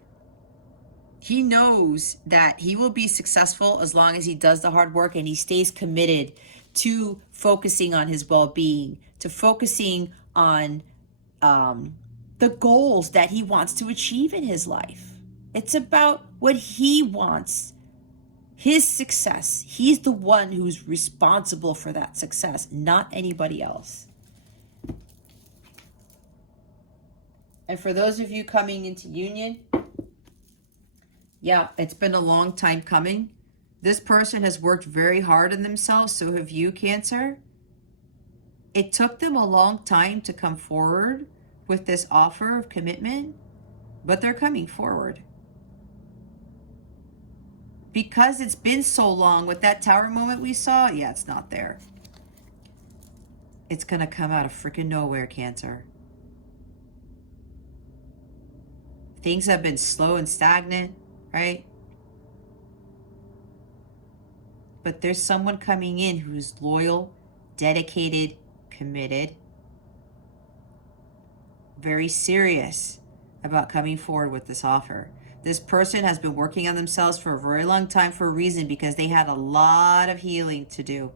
He knows that he will be successful as long as he does the hard work and he stays committed to focusing on his well-being, to focusing on the goals that he wants to achieve in his life. It's about what he wants. His success. He's the one who's responsible for that success, not anybody else. And for those of you coming into union, yeah, it's been a long time coming. This person has worked very hard on themselves, so have you, Cancer. It took them a long time to come forward with this offer of commitment, but they're coming forward. Because it's been so long with that Tower moment we saw, yeah, it's not there. It's going to come out of freaking nowhere, Cancer. Things have been slow and stagnant, right? But there's someone coming in who's loyal, dedicated, committed, very serious about coming forward with this offer. This person has been working on themselves for a very long time for a reason, because they had a lot of healing to do.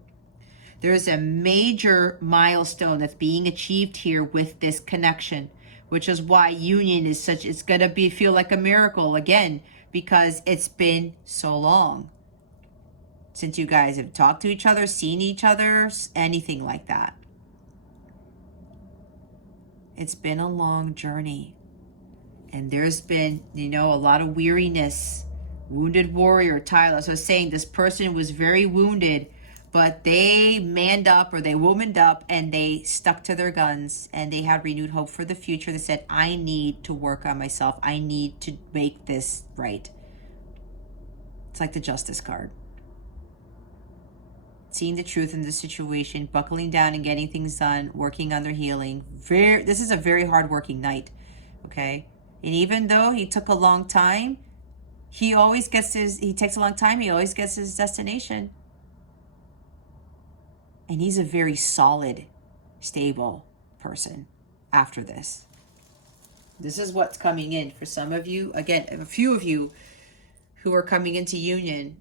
There's a major milestone that's being achieved here with this connection, which is why union is such, it's going to feel like a miracle again, because it's been so long since you guys have talked to each other, seen each other, anything like that. It's been a long journey. And there's been, you know, a lot of weariness. Wounded warrior, Tyler. So I was saying this person was very wounded, but they manned up, or they womaned up, and they stuck to their guns, and they had renewed hope for the future. They said, I need to work on myself. I need to make this right. It's like the Justice card. Seeing the truth in the situation, buckling down and getting things done, working on their healing. This is a very hard-working Knight, okay? And even though he took a long time, he takes a long time, he always gets his destination. And he's a very solid, stable person after this. This is what's coming in for some of you. Again, a few of you who are coming into union,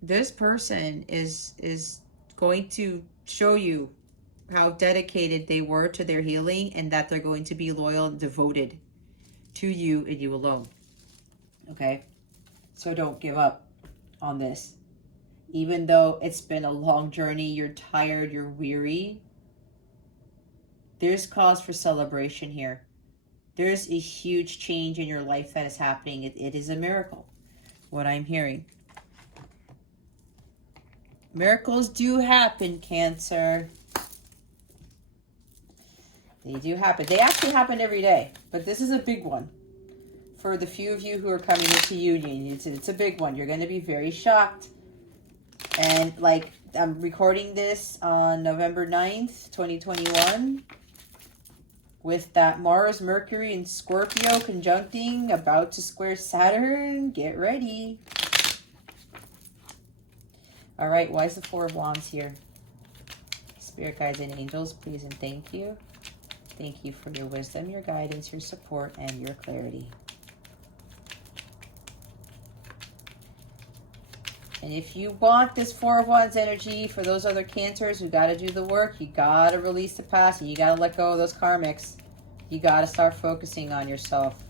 this person is going to show you how dedicated they were to their healing, and that they're going to be loyal and devoted to you and you alone. Okay? So don't give up on this. Even though it's been a long journey, you're tired, you're weary, There's cause for celebration here. There's a huge change in your life that is happening. It is a miracle, what I'm hearing. Miracles do happen, Cancer. They do happen. They actually happen every day, but this is a big one. For the few of you who are coming into union, it's a big one. You're going to be very shocked. And like, I'm recording this on November 9th, 2021. With that Mars, Mercury, and Scorpio conjuncting, about to square Saturn. Get ready. All right, why is the Four of Wands here? Spirit guides and angels, please and thank you. Thank you for your wisdom, your guidance, your support, and your clarity. And if you want this Four of Wands energy for those other Cancers who got to do the work, you got to release the past and you got to let go of those karmics. You got to start focusing on yourself.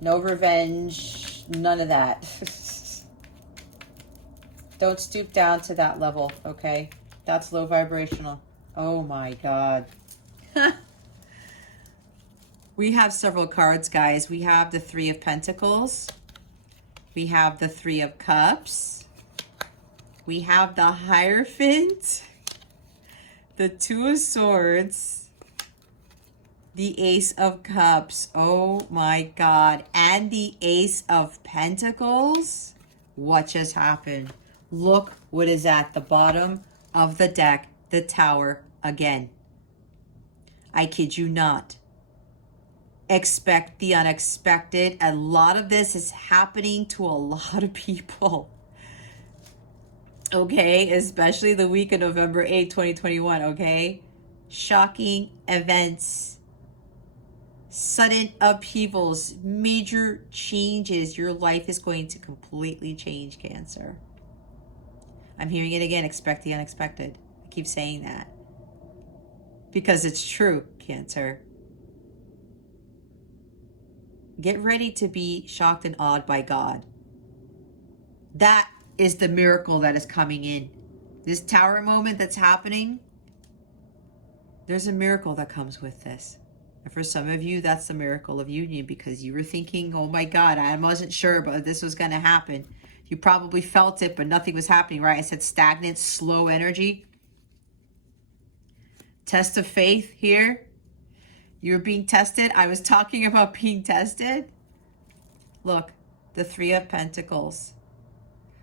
No revenge, none of that. Don't stoop down to that level, okay? That's low vibrational. Oh my God. We have several cards, guys. We have the Three of Pentacles. We have the Three of Cups. We have the Hierophant. The Two of Swords. The Ace of Cups. Oh my God. And the Ace of Pentacles. What just happened? Look what is at the bottom of the deck. The Tower again. I kid you not. Expect the unexpected. A lot of this is happening to a lot of people. Okay, especially the week of November 8, 2021, okay? Shocking events. Sudden upheavals, major changes. Your life is going to completely change, Cancer. I'm hearing it again, expect the unexpected. I keep saying that. Because it's true, Cancer. Get ready to be shocked and awed by God. That is the miracle that is coming in. This Tower moment that's happening, there's a miracle that comes with this. And for some of you, that's the miracle of union, because you were thinking, oh my God, I wasn't sure, but this was going to happen. You probably felt it, but nothing was happening, right? I said stagnant, slow energy. Test of faith here. You're being tested. I was talking about being tested. Look, the Three of Pentacles.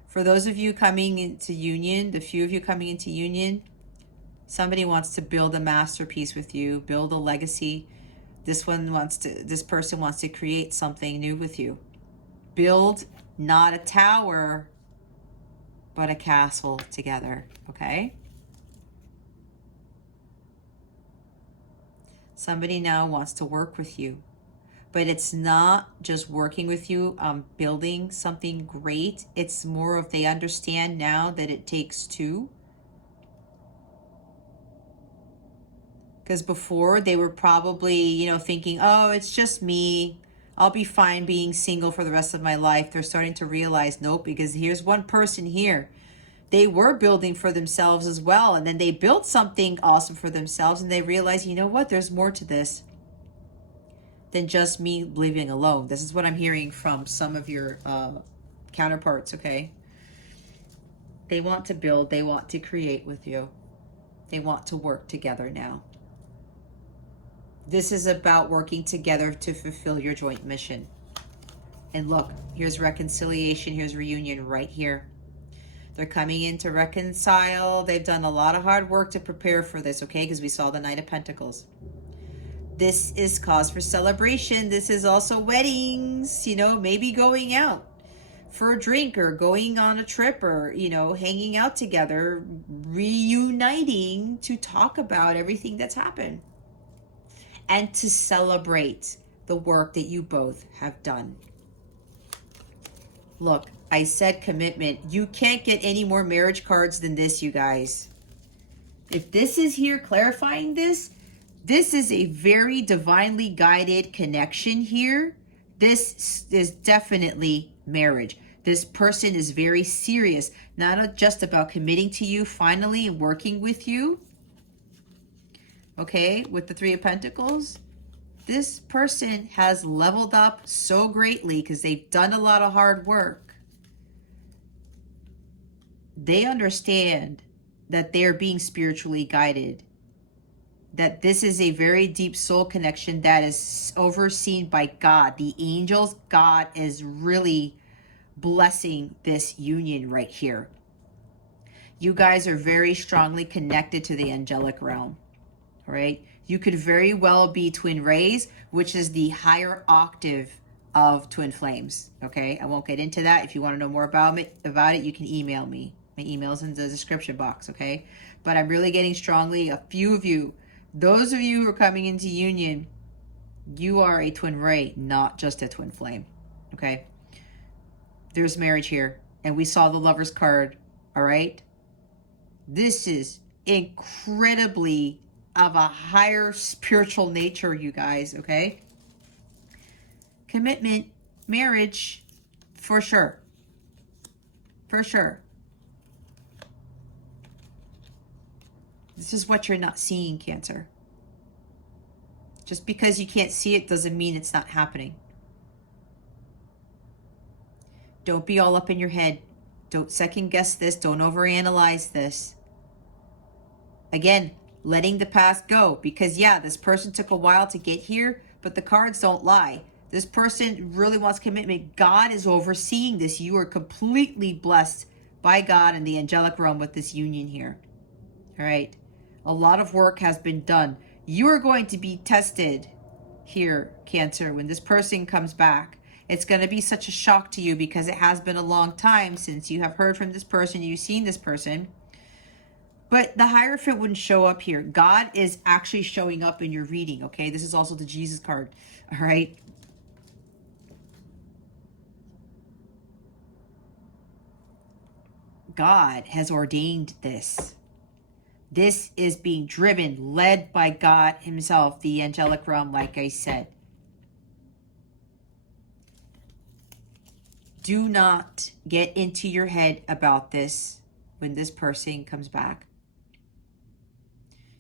For those of you coming into union, the few of you coming into union, somebody wants to build a masterpiece with you, build a legacy. This person wants to create something new with you. Build not a tower, but a castle together, okay? Somebody now wants to work with you, but it's not just working with you, building something great. It's more of they understand now that it takes two. Because before they were probably, thinking, oh, it's just me. I'll be fine being single for the rest of my life. They're starting to realize, nope, because here's one person here. They were building for themselves as well. And then they built something awesome for themselves. And they realized, you know what? There's more to this than just me living alone. This is what I'm hearing from some of your counterparts, okay? They want to build. They want to create with you. They want to work together now. This is about working together to fulfill your joint mission. And look, here's reconciliation. Here's reunion right here. They're coming in to reconcile. They've done a lot of hard work to prepare for this, okay? Because we saw the Knight of Pentacles. This is cause for celebration. This is also weddings, maybe going out for a drink or going on a trip or, hanging out together, reuniting to talk about everything that's happened and to celebrate the work that you both have done. Look, I said commitment. You can't get any more marriage cards than this, you guys. If this is here clarifying this is a very divinely guided connection here. This is definitely marriage. This person is very serious, not just about committing to you finally and working with you, okay, with the Three of Pentacles, this person has leveled up so greatly because they've done a lot of hard work. They understand that they are being spiritually guided, that this is a very deep soul connection that is overseen by God. The angels, God is really blessing this union right here. You guys are very strongly connected to the angelic realm, right? You could very well be twin rays, which is the higher octave of twin flames, okay? I won't get into that. If you want to know more about it, you can email me. My email's in the description box, okay? But I'm really getting strongly a few of you, those of you who are coming into union, you are a twin ray, not just a twin flame, okay? There's marriage here, and we saw the Lover's card, all right? This is incredibly of a higher spiritual nature, you guys, okay? Commitment, marriage, for sure. For sure. This is what you're not seeing, Cancer. Just because you can't see it doesn't mean it's not happening. Don't be all up in your head. Don't second guess this. Don't overanalyze this. Again, letting the past go. Because yeah, this person took a while to get here, but the cards don't lie. This person really wants commitment. God is overseeing this. You are completely blessed by God in the angelic realm with this union here. All right. A lot of work has been done. You are going to be tested here, Cancer, when this person comes back. It's going to be such a shock to you because it has been a long time since you have heard from this person, you've seen this person. But the Hierophant wouldn't show up here. God is actually showing up in your reading, okay? This is also the Jesus card, all right? God has ordained this. This is being driven, led by God himself, the angelic realm, like I said. Do not get into your head about this when this person comes back.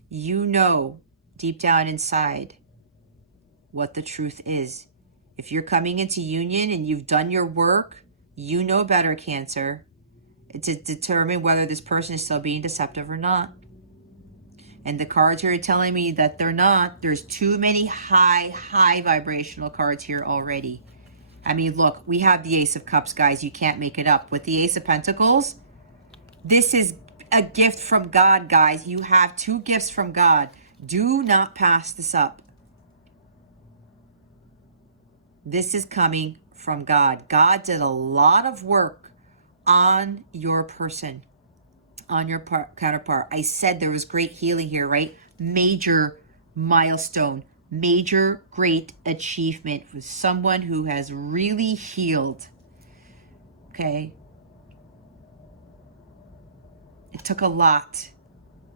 You know deep down inside what the truth is. If you're coming into union and you've done your work, you know better, Cancer, to determine whether this person is still being deceptive or not. And the cards here are telling me that they're not. There's too many high vibrational cards here already. I mean, look, we have the Ace of Cups, guys. You can't make it up. With the Ace of Pentacles, this is a gift from God, guys. You have two gifts from God. Do not pass this up. This is coming from God. God did a lot of work on your person, on your counterpart. I said there was great healing here, right? Major milestone, major great achievement with someone who has really healed. Okay. It took a lot.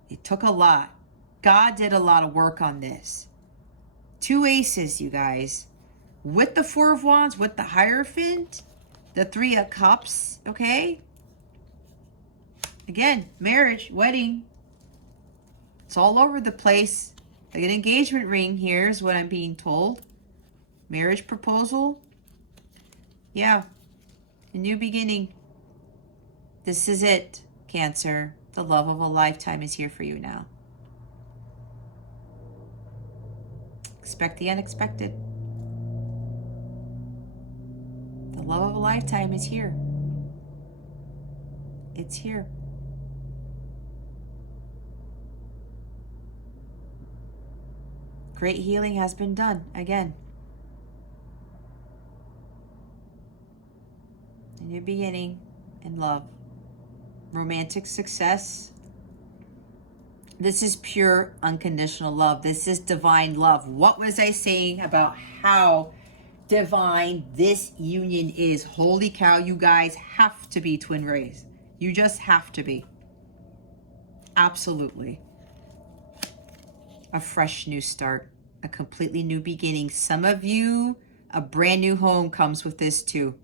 It took a lot. God did a lot of work on this. Two aces, you guys. With the Four of Wands, with the Hierophant, the Three of Cups, okay? Again, marriage, wedding. It's all over the place. Like an engagement ring here is what I'm being told. Marriage proposal. Yeah. A new beginning. This is it, Cancer. The love of a lifetime is here for you now. Expect the unexpected. The love of a lifetime is here. It's here. Great healing has been done again. A new beginning in love. Romantic success. This is pure unconditional love. This is divine love. What was I saying about how divine this union is? Holy cow, you guys have to be twin rays. You just have to be. Absolutely. A fresh new start. A completely new beginning. Some of you, a brand new home comes with this too.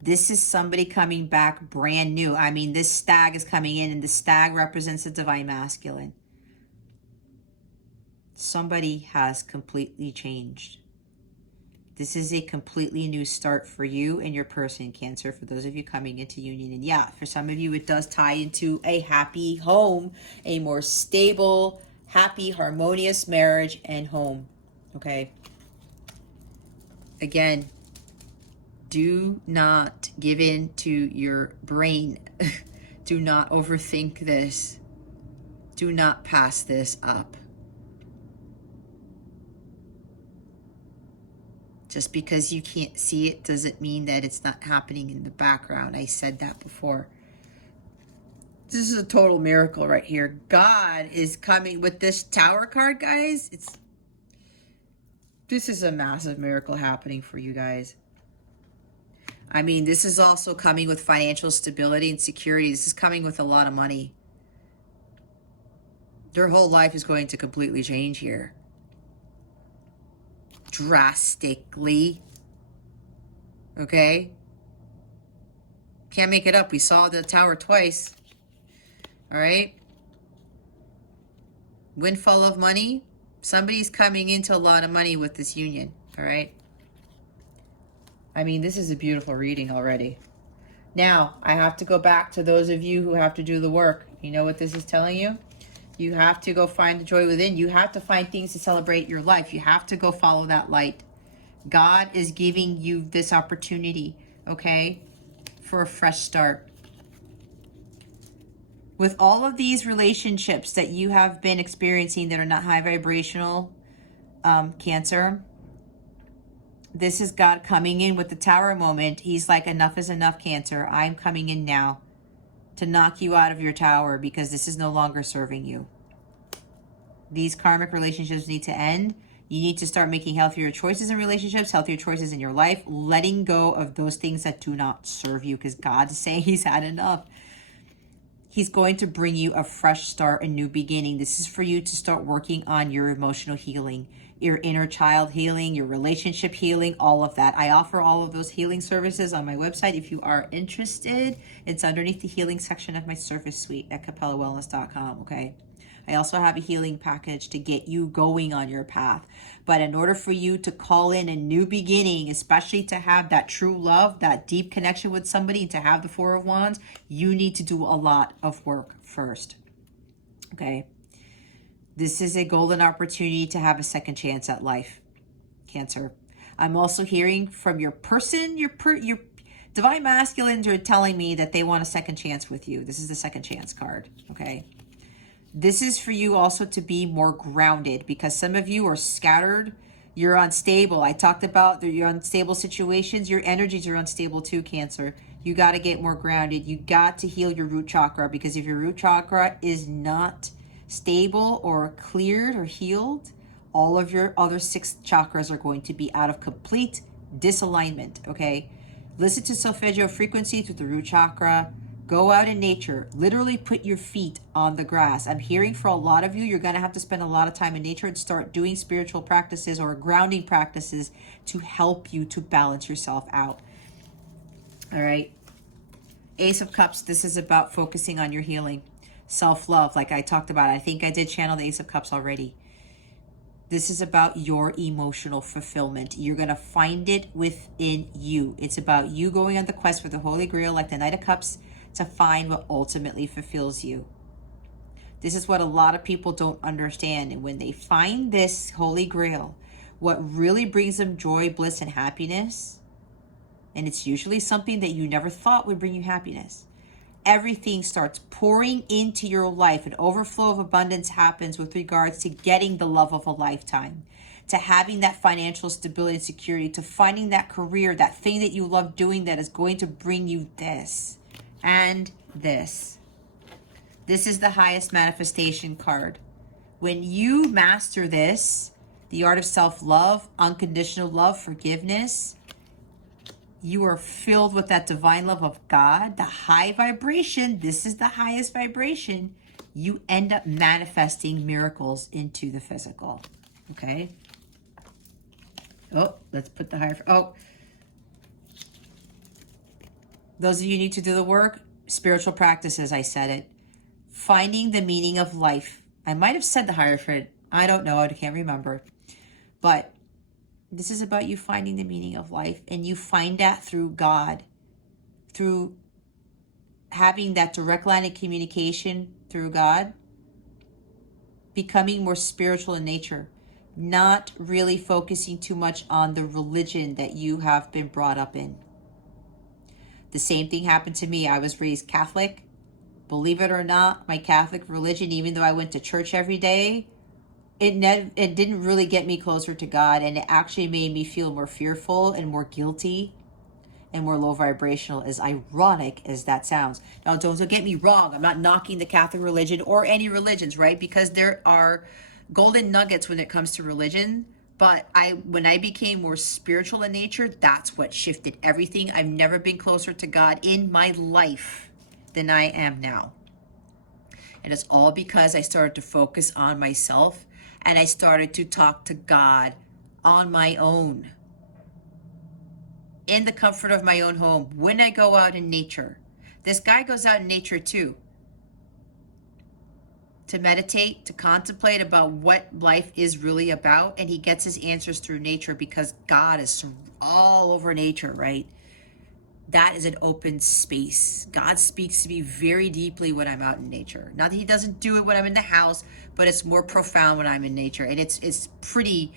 This is somebody coming back brand new. I mean, this stag is coming in, and the stag represents the divine masculine. Somebody has completely changed. This is a completely new start for you and your person, Cancer, for those of you coming into union. And yeah, for some of you, it does tie into a happy home, a more stable, happy, harmonious marriage and home. Okay? Again, do not give in to your brain. Do not overthink this. Do not pass this up. Just because you can't see it doesn't mean that it's not happening in the background. I said that before. This is a total miracle right here. God is coming with this Tower card, guys. This is a massive miracle happening for you guys. I mean, this is also coming with financial stability and security. This is coming with a lot of money. Their whole life is going to completely change here. Drastically. Okay? Can't make it up. We saw the Tower twice. All right? Windfall of money. Somebody's coming into a lot of money with this union. All right? I mean, this is a beautiful reading already. Now, I have to go back to those of you who have to do the work. You know what this is telling you? You have to go find the joy within. You have to find things to celebrate your life. You have to go follow that light. God is giving you this opportunity, okay, for a fresh start. With all of these relationships that you have been experiencing that are not high vibrational, Cancer, this is God coming in with the Tower moment. He's like, enough is enough, Cancer. I'm coming in now to knock you out of your tower because this is no longer serving you. These karmic relationships need to end. You need to start making healthier choices in relationships, healthier choices in your life, letting go of those things that do not serve you because God's saying he's had enough. He's going to bring you a fresh start, a new beginning. This is for you to start working on your emotional healing, your inner child healing, your relationship healing, all of that. I offer all of those healing services on my website. If you are interested, it's underneath the healing section of my service suite at capellawellness.com, okay? I also have a healing package to get you going on your path. But in order for you to call in a new beginning, especially to have that true love, that deep connection with somebody, and to have the Four of Wands, you need to do a lot of work first, okay? This is a golden opportunity to have a second chance at life, Cancer. I'm also hearing from your person, your divine masculines are telling me that they want a second chance with you. This is the second chance card, okay? This is for you also to be more grounded because some of you are scattered. You're unstable. I talked about your unstable situations. Your energies are unstable too, Cancer. You got to get more grounded. You got to heal your root chakra because if your root chakra is not stable or cleared or healed, all of your other 6 chakras are going to be out of complete disalignment, okay? Listen to solfeggio frequencies with the root chakra. Go out in nature. Literally put your feet on the grass. I'm hearing for a lot of you, you're going to have to spend a lot of time in nature and start doing spiritual practices or grounding practices to help you to balance yourself out. All right. Ace of Cups, this is about focusing on your healing. Self-love, like I talked about. I think I did channel the Ace of Cups already. This is about your emotional fulfillment. You're going to find it within you. It's about you going on the quest for the Holy Grail, like the Knight of Cups, to find what ultimately fulfills you. This is what a lot of people don't understand. And when they find this Holy Grail, what really brings them joy, bliss, and happiness, and it's usually something that you never thought would bring you happiness, everything starts pouring into your life. An overflow of abundance happens with regards to getting the love of a lifetime, to having that financial stability and security, to finding that career, that thing that you love doing that is going to bring you this and this. This is the highest manifestation card. When you master this, the art of self-love, unconditional love, forgiveness, you are filled with that divine love of God, the high vibration. This is the highest vibration. You end up manifesting miracles into the physical. Okay. Oh, let's put the higher. Oh, Those of you who need to do the work, spiritual practices, I said it. Finding the meaning of life. I might have said the Hierophant. I don't know. I can't remember. But this is about you finding the meaning of life. And you find that through God. Through having that direct line of communication through God. Becoming more spiritual in nature. Not really focusing too much on the religion that you have been brought up in. The same thing happened to me. I was raised Catholic. Believe it or not, my Catholic religion, even though I went to church every day, it didn't really get me closer to God, and it actually made me feel more fearful and more guilty and more low vibrational, as ironic as that sounds. Now, don't get me wrong. I'm not knocking the Catholic religion or any religions, right? Because there are golden nuggets when it comes to religion. But when I became more spiritual in nature, that's what shifted everything. I've never been closer to God in my life than I am now. And it's all because I started to focus on myself and I started to talk to God on my own. In the comfort of my own home, when I go out in nature. This guy goes out in nature too. To meditate, to contemplate about what life is really about. And he gets his answers through nature because God is all over nature, right? That is an open space. God speaks to me very deeply when I'm out in nature. Not that he doesn't do it when I'm in the house, but it's more profound when I'm in nature. And it's pretty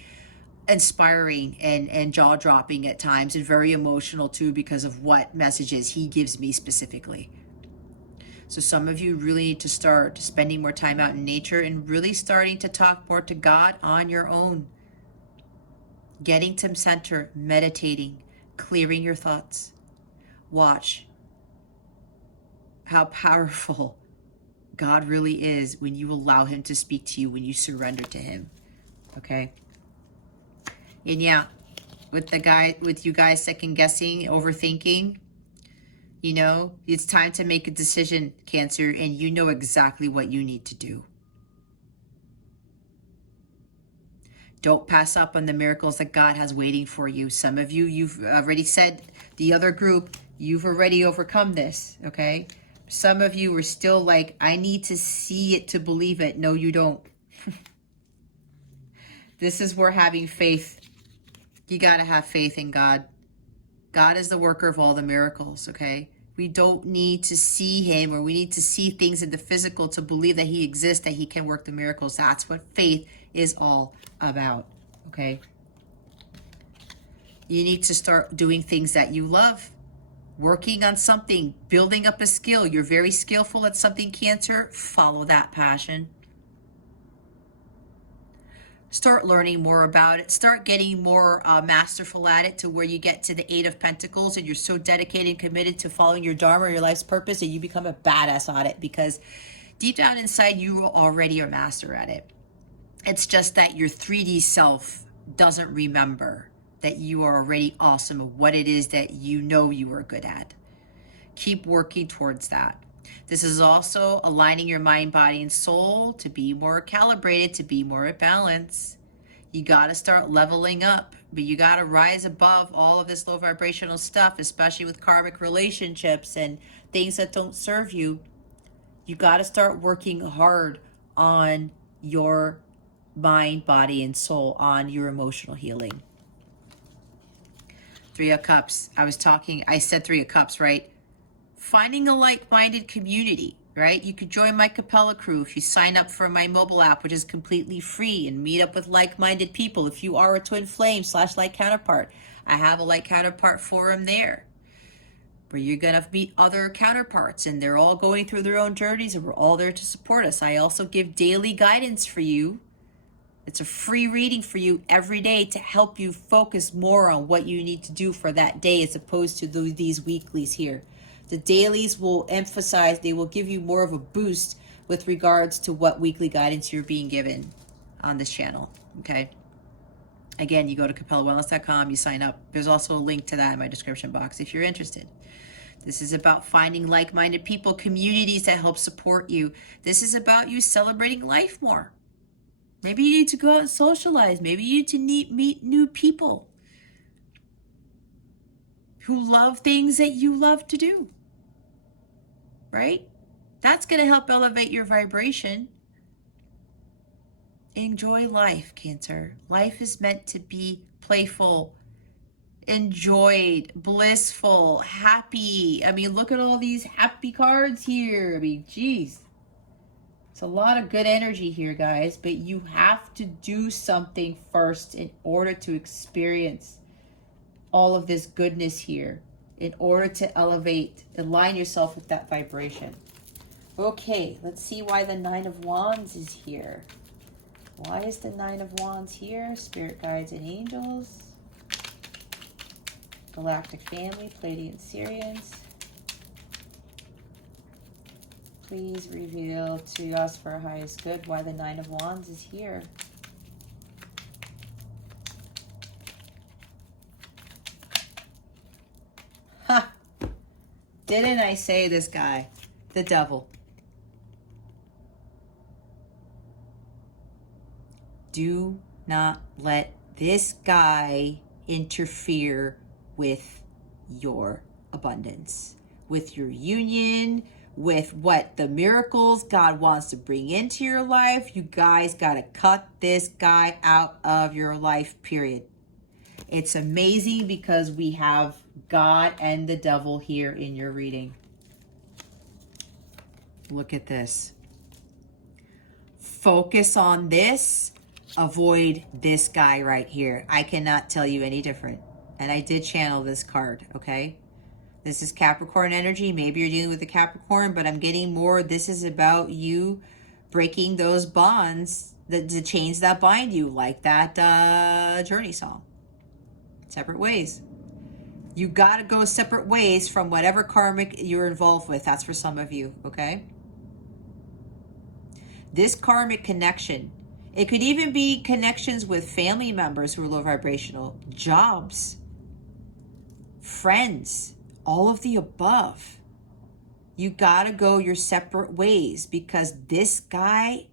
inspiring and jaw-dropping at times, and very emotional too because of what messages he gives me specifically. So some of you really need to start spending more time out in nature and really starting to talk more to God on your own. Getting to center, meditating, clearing your thoughts. Watch how powerful God really is when you allow him to speak to you, when you surrender to him. Okay? And yeah, with you guys second guessing, overthinking, you know, it's time to make a decision, Cancer, and you know exactly what you need to do. Don't pass up on the miracles that God has waiting for you. Some of you, you've already said, the other group, you've already overcome this, okay? Some of you are still like, I need to see it to believe it. No, you don't. This is where having faith, you got to have faith in God. God is the worker of all the miracles, okay? We don't need to see him, or we need to see things in the physical to believe that he exists, that he can work the miracles. That's what faith is all about, okay? You need to start doing things that you love. Working on something, building up a skill. You're very skillful at something, Cancer. Follow that passion. Start learning more about it. Start getting more masterful at it, to where you get to the 8 of Pentacles and you're so dedicated and committed to following your Dharma, your life's purpose, that you become a badass at it, because deep down inside you already are a master at it. It's just that your 3D self doesn't remember that you are already awesome at what it is that you know you are good at. Keep working towards that. This is also aligning your mind, body, and soul to be more calibrated, to be more at balance. You got to start leveling up, but you got to rise above all of this low vibrational stuff, especially with karmic relationships and things that don't serve you. You got to start working hard on your mind, body, and soul, on your emotional healing. 3 of Cups. I said 3 of Cups, right? Finding a like-minded community, right? You could join my Capella crew if you sign up for my mobile app, which is completely free, and meet up with like-minded people. If you are a twin flame / like counterpart, I have a like counterpart forum there, where you're going to meet other counterparts, and they're all going through their own journeys, and we're all there to support us. I also give daily guidance for you. It's a free reading for you every day to help you focus more on what you need to do for that day, as opposed to these weeklies here. The dailies will emphasize, they will give you more of a boost with regards to what weekly guidance you're being given on this channel, okay? Again, you go to CapellaWellness.com, you sign up. There's also a link to that in my description box if you're interested. This is about finding like-minded people, communities that help support you. This is about you celebrating life more. Maybe you need to go out and socialize. Maybe you need to meet new people who love things that you love to do. right? That's going to help elevate your vibration. Enjoy life, Cancer. Life is meant to be playful, enjoyed, blissful, happy. I mean, look at all these happy cards here. I mean, geez. It's a lot of good energy here, guys, but you have to do something first in order to experience all of this goodness here, in order to elevate, align yourself with that vibration. Okay, let's see why the Nine of Wands is here. Why is the Nine of Wands here? Spirit guides and angels. Galactic family, Pleiadian Sirians. Please reveal to us for our highest good why the Nine of Wands is here. Ha! Didn't I say this guy? The devil. Do not let this guy interfere with your abundance, with your union, with what the miracles God wants to bring into your life. You guys got to cut this guy out of your life, period. It's amazing because we have God and the devil here in your reading. Look at this. Focus on this. Avoid this guy right here. I cannot tell you any different. And I did channel this card, okay? This is Capricorn energy. Maybe you're dealing with a Capricorn, but I'm getting more. This is about you breaking those bonds, the chains that bind you, like that Journey song. Separate ways. You got to go separate ways from whatever karmic you're involved with. That's for some of you, okay? This karmic connection, it could even be connections with family members who are low vibrational, jobs, friends, all of the above. You got to go your separate ways because this guy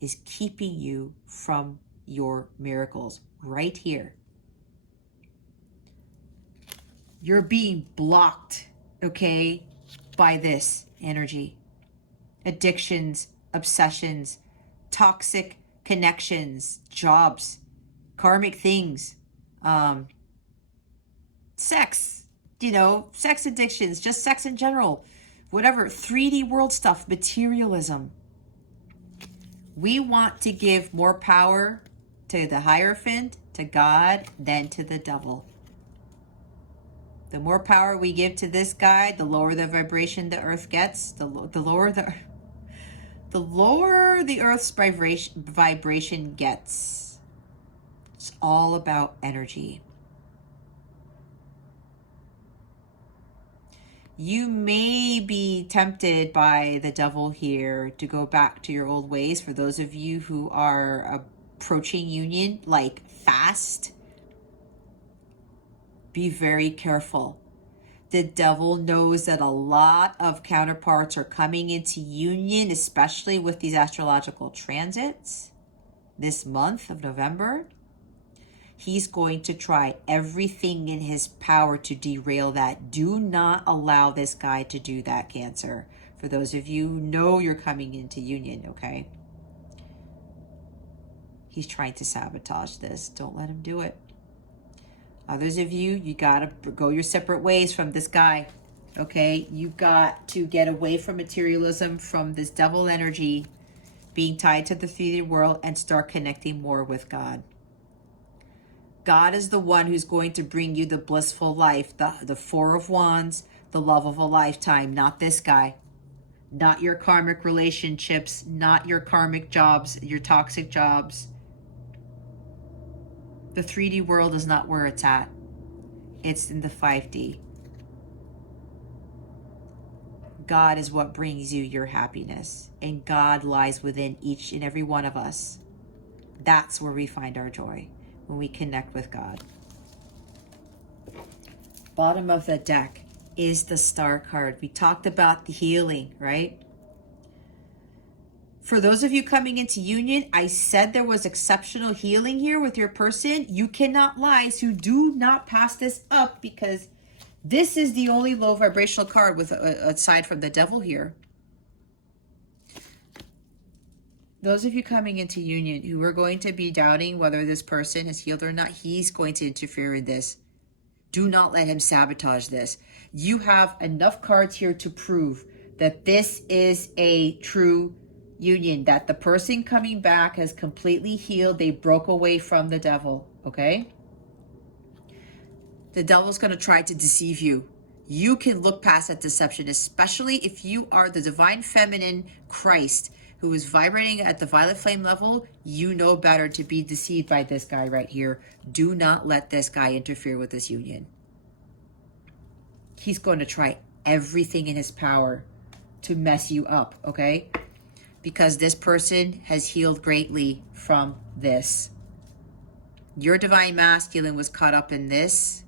is keeping you from your miracles right here. You're being blocked, okay, by this energy. Addictions, obsessions, toxic connections, jobs, karmic things, sex, you know, sex addictions, just sex in general, whatever, 3D world stuff, materialism. We want to give more power to the Hierophant, to God, than to the devil. The more power we give to this guy, the lower the vibration the earth gets, the lower the earth's vibration gets. It's all about energy. You may be tempted by the devil here to go back to your old ways. For those of you who are approaching union, like fast, be very careful. The devil knows that a lot of counterparts are coming into union, especially with these astrological transits this month of November. He's going to try everything in his power to derail that. Do not allow this guy to do that, Cancer. For those of you who know you're coming into union, okay? He's trying to sabotage this. Don't let him do it. Others of you, you got to go your separate ways from this guy, okay? You got to get away from materialism, from this devil energy, being tied to the 3D world, and start connecting more with God. God is the one who's going to bring you the blissful life, the Four of Wands, the love of a lifetime, not this guy. Not your karmic relationships, not your karmic jobs, your toxic jobs. The 3D world is not where it's at. It's in the 5D. God is what brings you your happiness. And God lies within each and every one of us. That's where we find our joy, when we connect with God. Bottom of the deck is the Star card. We talked about the healing, right? For those of you coming into union, I said there was exceptional healing here with your person. You cannot lie, so do not pass this up, because This is the only low vibrational card with aside from the devil here. Those of you coming into union who are going to be doubting whether this person is healed or not, he's going to interfere in this. Do not let him sabotage this. You have enough cards here to prove that this is a true union, that the person coming back has completely healed. They broke away from the devil, okay? The devil's going to try to deceive you. You can look past that deception, especially if you are the divine feminine Christ who is vibrating at the violet flame level. You know better to be deceived by this guy right here. Do not let this guy interfere with this union. He's going to try everything in his power to mess you up, okay? Because this person has healed greatly from this. Your divine masculine was caught up in this.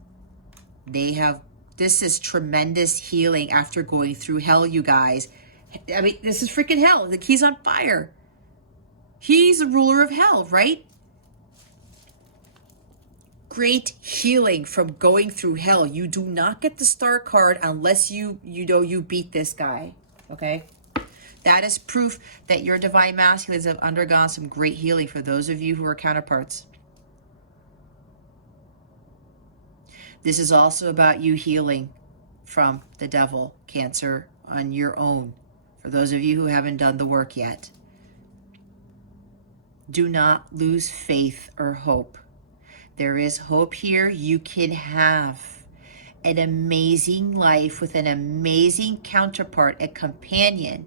This is tremendous healing after going through hell, you guys. I mean, this is freaking hell. Like, he's on fire. He's the ruler of hell, right? Great healing from going through hell. You do not get the star card unless you beat this guy, okay? That is proof that your divine masculines have undergone some great healing for those of you who are counterparts. This is also about you healing from the devil, Cancer, on your own. For those of you who haven't done the work yet. Do not lose faith or hope. There is hope here. You can have an amazing life with an amazing counterpart, a companion.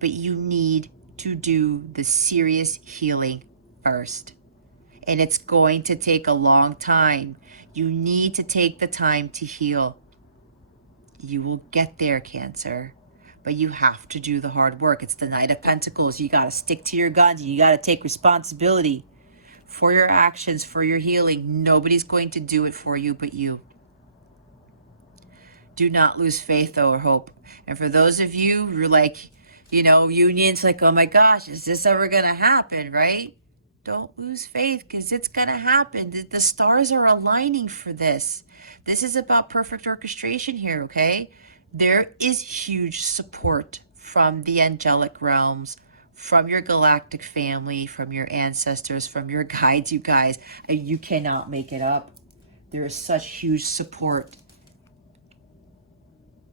But you need to do the serious healing first. And it's going to take a long time. You need to take the time to heal. You will get there, Cancer. But you have to do the hard work. It's the Knight of Pentacles. You got to stick to your guns. You got to take responsibility for your actions, for your healing. Nobody's going to do it for you but you. Do not lose faith, though, or hope. And for those of you who are like, you know, unions, like, oh my gosh, is this ever going to happen, right? Don't lose faith, because it's going to happen. The stars are aligning for this. This is about perfect orchestration here, okay? There is huge support from the angelic realms, from your galactic family, from your ancestors, from your guides, you guys. You cannot make it up. There is such huge support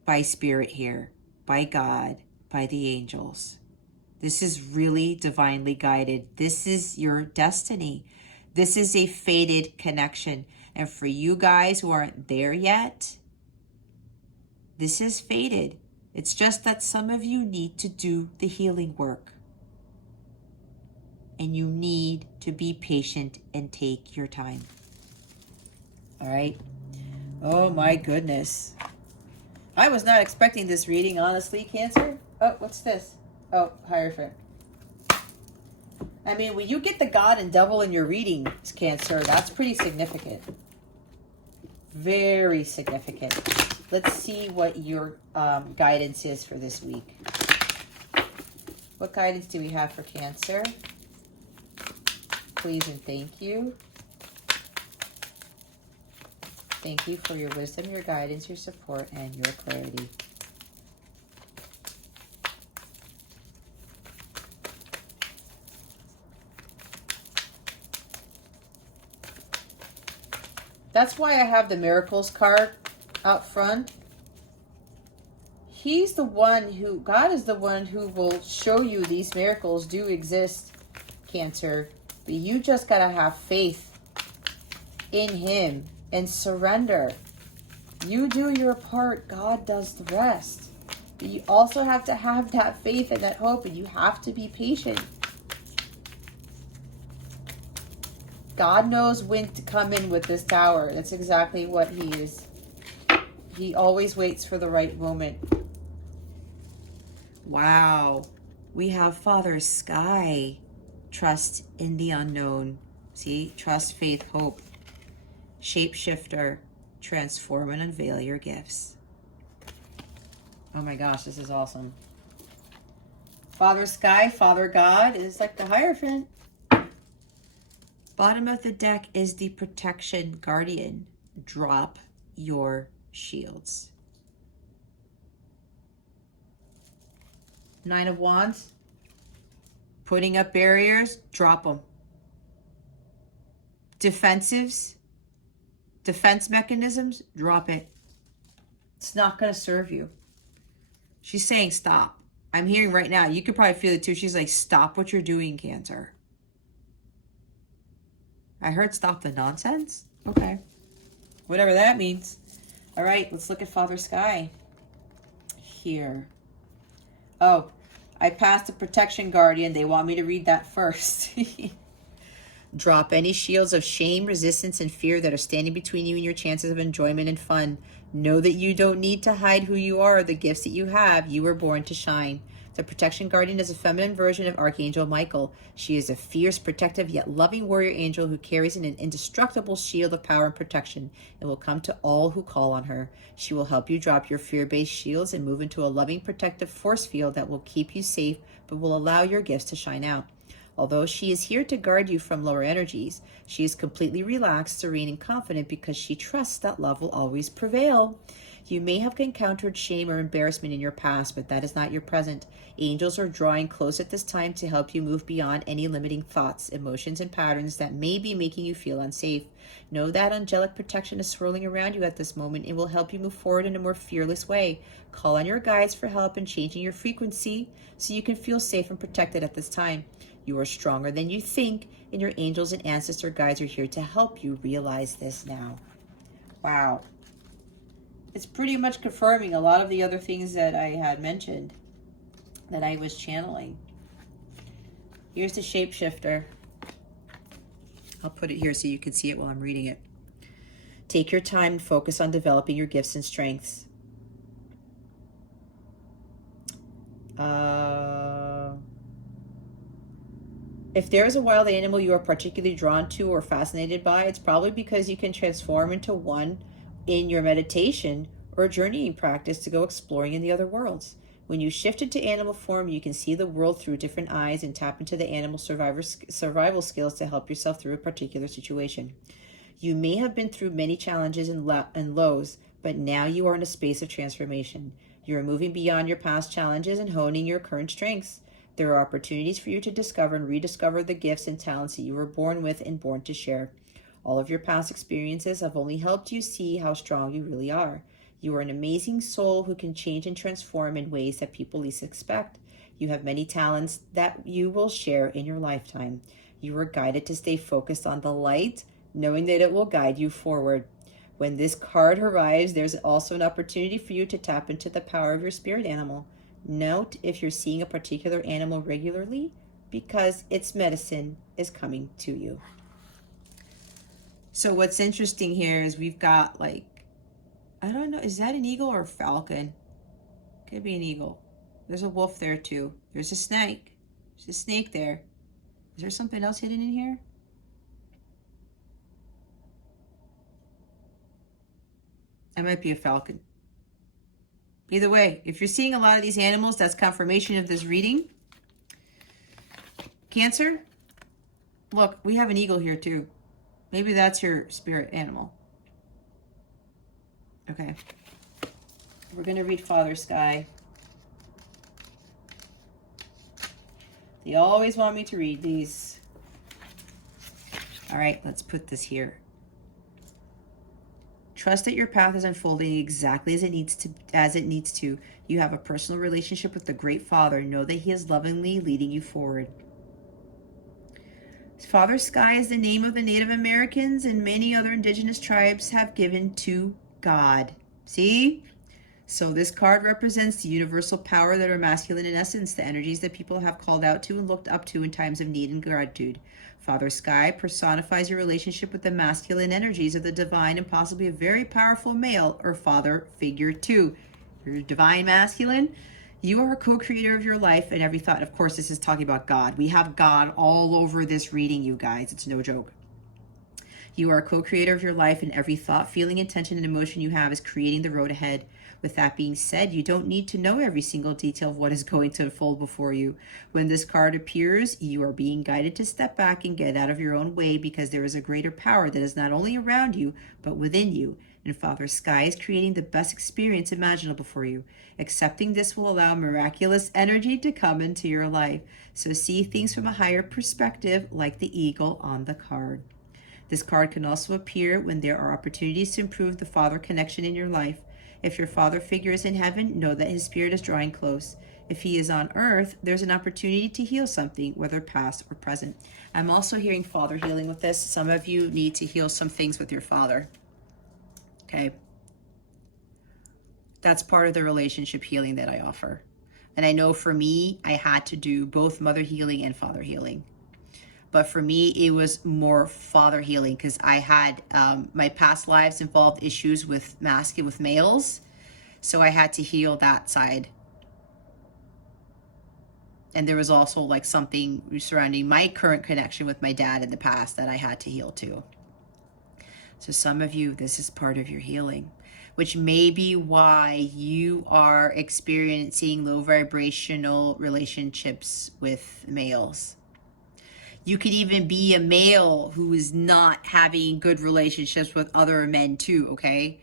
by spirit here, by God, by the angels. This is really divinely guided. This is your destiny. This is a fated connection. And for you guys who aren't there yet, this is fated. It's just that some of you need to do the healing work. And you need to be patient and take your time. All right? Oh my goodness. I was not expecting this reading, honestly, Cancer. Oh, what's this? Oh, Hierophant. I mean, when you get the God and Devil in your readings, Cancer, that's pretty significant. Very significant. Let's see what your guidance is for this week. What guidance do we have for Cancer? Please and thank you. Thank you for your wisdom, your guidance, your support, and your clarity. That's why I have the Miracles card out front. He's the one who, God is the one who will show you these miracles do exist, Cancer. But you just got to have faith in Him and surrender. You do your part, God does the rest. But you also have to have that faith and that hope, and you have to be patient. God knows when to come in with this tower. That's exactly what He is. He always waits for the right moment. Wow. We have Father Sky. Trust in the unknown. See? Trust, faith, hope. Shapeshifter. Transform and unveil your gifts. Oh my gosh, this is awesome. Father Sky, Father God is like the Hierophant. Bottom of the deck is the Protection Guardian. Drop your shields. Nine of Wands. Putting up barriers, drop them. Defense mechanisms, drop it. It's not going to serve you. She's saying stop. I'm hearing right now, you could probably feel it too. She's like, stop what you're doing, Cancer. I heard stop the nonsense. Okay. Whatever that means. All right, let's look at Father Sky here. Oh, I passed the protection guardian. They want me to read that first. Drop any shields of shame, resistance, and fear that are standing between you and your chances of enjoyment and fun. Know that you don't need to hide who you are or the gifts that you have. You were born to shine. The protection guardian is a feminine version of Archangel Michael. She is a fierce, protective, yet loving warrior angel who carries an indestructible shield of power and protection and will come to all who call on her. She will help you drop your fear-based shields and move into a loving, protective force field that will keep you safe but will allow your gifts to shine out. Although she is here to guard you from lower energies, she is completely relaxed, serene, and confident because she trusts that love will always prevail. You may have encountered shame or embarrassment in your past, but that is not your present. Angels are drawing close at this time to help you move beyond any limiting thoughts, emotions, and patterns that may be making you feel unsafe. Know that angelic protection is swirling around you at this moment and will help you move forward in a more fearless way. Call on your guides for help in changing your frequency so you can feel safe and protected at this time. You are stronger than you think, and your angels and ancestor guides are here to help you realize this now. Wow. It's pretty much confirming a lot of the other things that I had mentioned that I was channeling. Here's the shapeshifter. I'll put it here so you can see it while I'm reading it. Take your time and focus on developing your gifts and strengths. If there is a wild animal you are particularly drawn to or fascinated by, it's probably because you can transform into one in your meditation or journeying practice to go exploring in the other worlds. When you shift into animal form, you can see the world through different eyes and tap into the animal survival skills to help yourself through a particular situation. You may have been through many challenges and lows, but now you are in a space of transformation. You are moving beyond your past challenges and honing your current strengths. There are opportunities for you to discover and rediscover the gifts and talents that you were born with and born to share. All of your past experiences have only helped you see how strong you really are. You are an amazing soul who can change and transform in ways that people least expect. You have many talents that you will share in your lifetime. You are guided to stay focused on the light, knowing that it will guide you forward. When this card arrives, there's also an opportunity for you to tap into the power of your spirit animal. Note if you're seeing a particular animal regularly, because its medicine is coming to you. So what's interesting here is we've got like, I don't know, is that an eagle or a falcon? Could be an eagle. There's a wolf there too. There's a snake. There's a snake there. Is there something else hidden in here? That might be a falcon. Either way, if you're seeing a lot of these animals, that's confirmation of this reading. Cancer, look, we have an eagle here too. Maybe that's your spirit animal. Okay. We're going to read Father Sky. They always want me to read these. All right, let's put this here. Trust that your path is unfolding exactly as it needs to. You have a personal relationship with the Great Father. Know that He is lovingly leading you forward. Father Sky is the name of the Native Americans and many other indigenous tribes have given to God. See? So this card represents the universal power that are masculine in essence, the energies that people have called out to and looked up to in times of need and gratitude. Father Sky personifies your relationship with the masculine energies of the divine and possibly a very powerful male or father figure too. You're divine masculine. You are a co-creator of your life and every thought. Of course, this is talking about God. We have God all over this reading, you guys. It's no joke. You are a co-creator of your life, and every thought, feeling, intention, and emotion you have is creating the road ahead. With that being said, you don't need to know every single detail of what is going to unfold before you. When this card appears, you are being guided to step back and get out of your own way, because there is a greater power that is not only around you, but within you. And Father Sky is creating the best experience imaginable for you. Accepting this will allow miraculous energy to come into your life. So see things from a higher perspective, like the eagle on the card. This card can also appear when there are opportunities to improve the father connection in your life. If your father figure is in heaven, know that his spirit is drawing close. If he is on earth, there's an opportunity to heal something, whether past or present. I'm also hearing father healing with this. Some of you need to heal some things with your father. Okay. That's part of the relationship healing that I offer. And I know for me, I had to do both mother healing and father healing. But for me, it was more father healing, because I had my past lives involved issues with masculine, with males. So I had to heal that side. And there was also like something surrounding my current connection with my dad in the past that I had to heal too. So some of you, this is part of your healing, which may be why you are experiencing low vibrational relationships with males. You could even be a male who is not having good relationships with other men too, okay?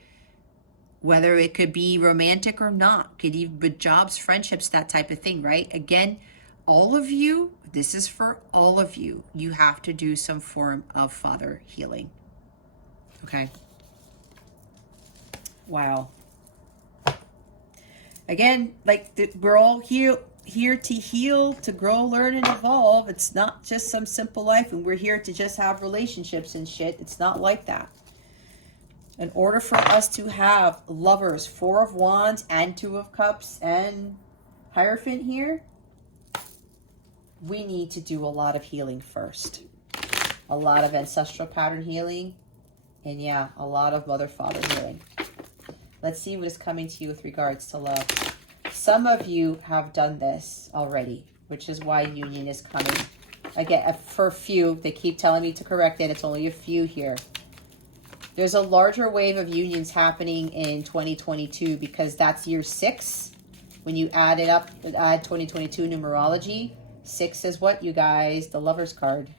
Whether it could be romantic or not, could even with jobs, friendships, that type of thing, right? Again, all of you, this is for all of you. You have to do some form of father healing, okay? Wow. Again, like we're all here to heal, to grow, learn, and evolve. It's not just some simple life, and we're here to just have relationships and shit. It's not like that. In order for us to have lovers, 4 of Wands and 2 of Cups and Hierophant here, we need to do a lot of healing first. A lot of ancestral pattern healing, and yeah, a lot of mother-father healing. Let's see what is coming to you with regards to love. Some of you have done this already, which is why union is coming. Again, for a few, they keep telling me to correct it. It's only a few here. There's a larger wave of unions happening in 2022, because that's year 6. When you add it up, add 2022 numerology, 6 is what, you guys? The Lover's card.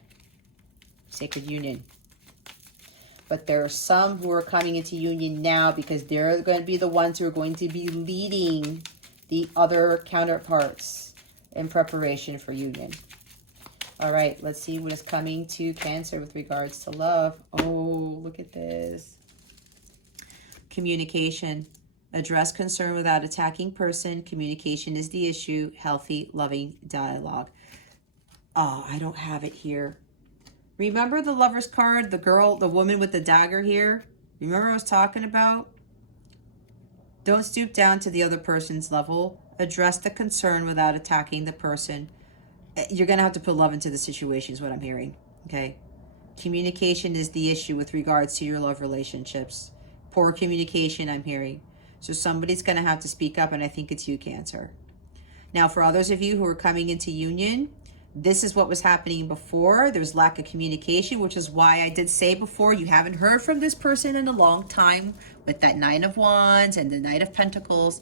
Sacred union. But there are some who are coming into union now, because they're going to be the ones who are going to be leading the other counterparts in preparation for union. All right, let's see what is coming to Cancer with regards to love. Oh, look at this. Communication. Address concern without attacking person. Communication is the issue. Healthy, loving dialogue. Oh, I don't have it here. Remember the Lover's card, the girl, the woman with the dagger here? Remember what I was talking about? Don't stoop down to the other person's level. Address the concern without attacking the person. You're going to have to put love into the situation is what I'm hearing, okay? Communication is the issue with regards to your love relationships. Poor communication, I'm hearing. So somebody's going to have to speak up, and I think it's you, Cancer. Now, for others of you who are coming into union, this is what was happening before. There's lack of communication, which is why I did say before, you haven't heard from this person in a long time with that Nine of Wands and the Knight of Pentacles.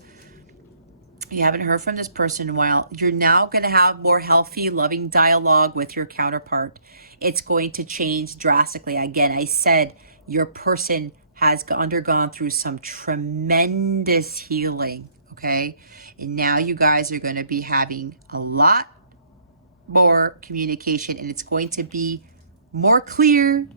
You haven't heard from this person in a while. You're now going to have more healthy, loving dialogue with your counterpart. It's going to change drastically. Again, I said your person has undergone through some tremendous healing, okay? And now you guys are going to be having a lot more communication, and it's going to be more clear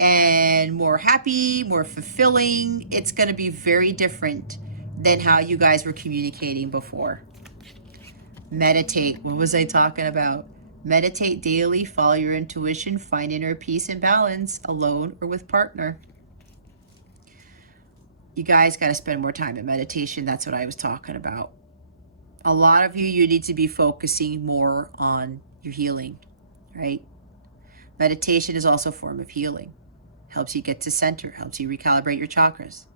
and more happy, more fulfilling. It's going to be very different than how you guys were communicating before. Meditate. What was I talking about? Meditate daily, follow your intuition, find inner peace and balance, alone or with partner. You guys got to spend more time in meditation. That's what I was talking about. A lot of you need to be focusing more on your healing, right? Meditation is also a form of healing. Helps you get to center, helps you recalibrate your chakras.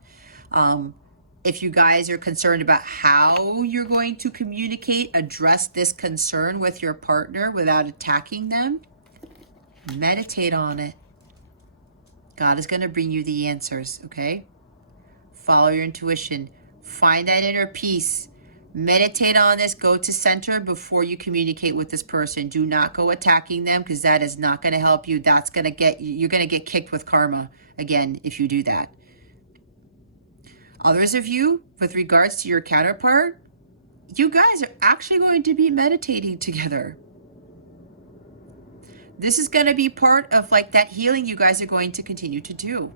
If you guys are concerned about how you're going to communicate, address this concern with your partner without attacking them, meditate on it. God is going to bring you the answers, okay? Follow your intuition. Find that inner peace. Meditate on this. Go to center before you communicate with this person. Do not go attacking them, because that is not going to help you. That's going to get you. You're going to get kicked with karma again if you do that. Others of you, with regards to your counterpart, you guys are actually going to be meditating together. This is going to be part of like that healing you guys are going to continue to do.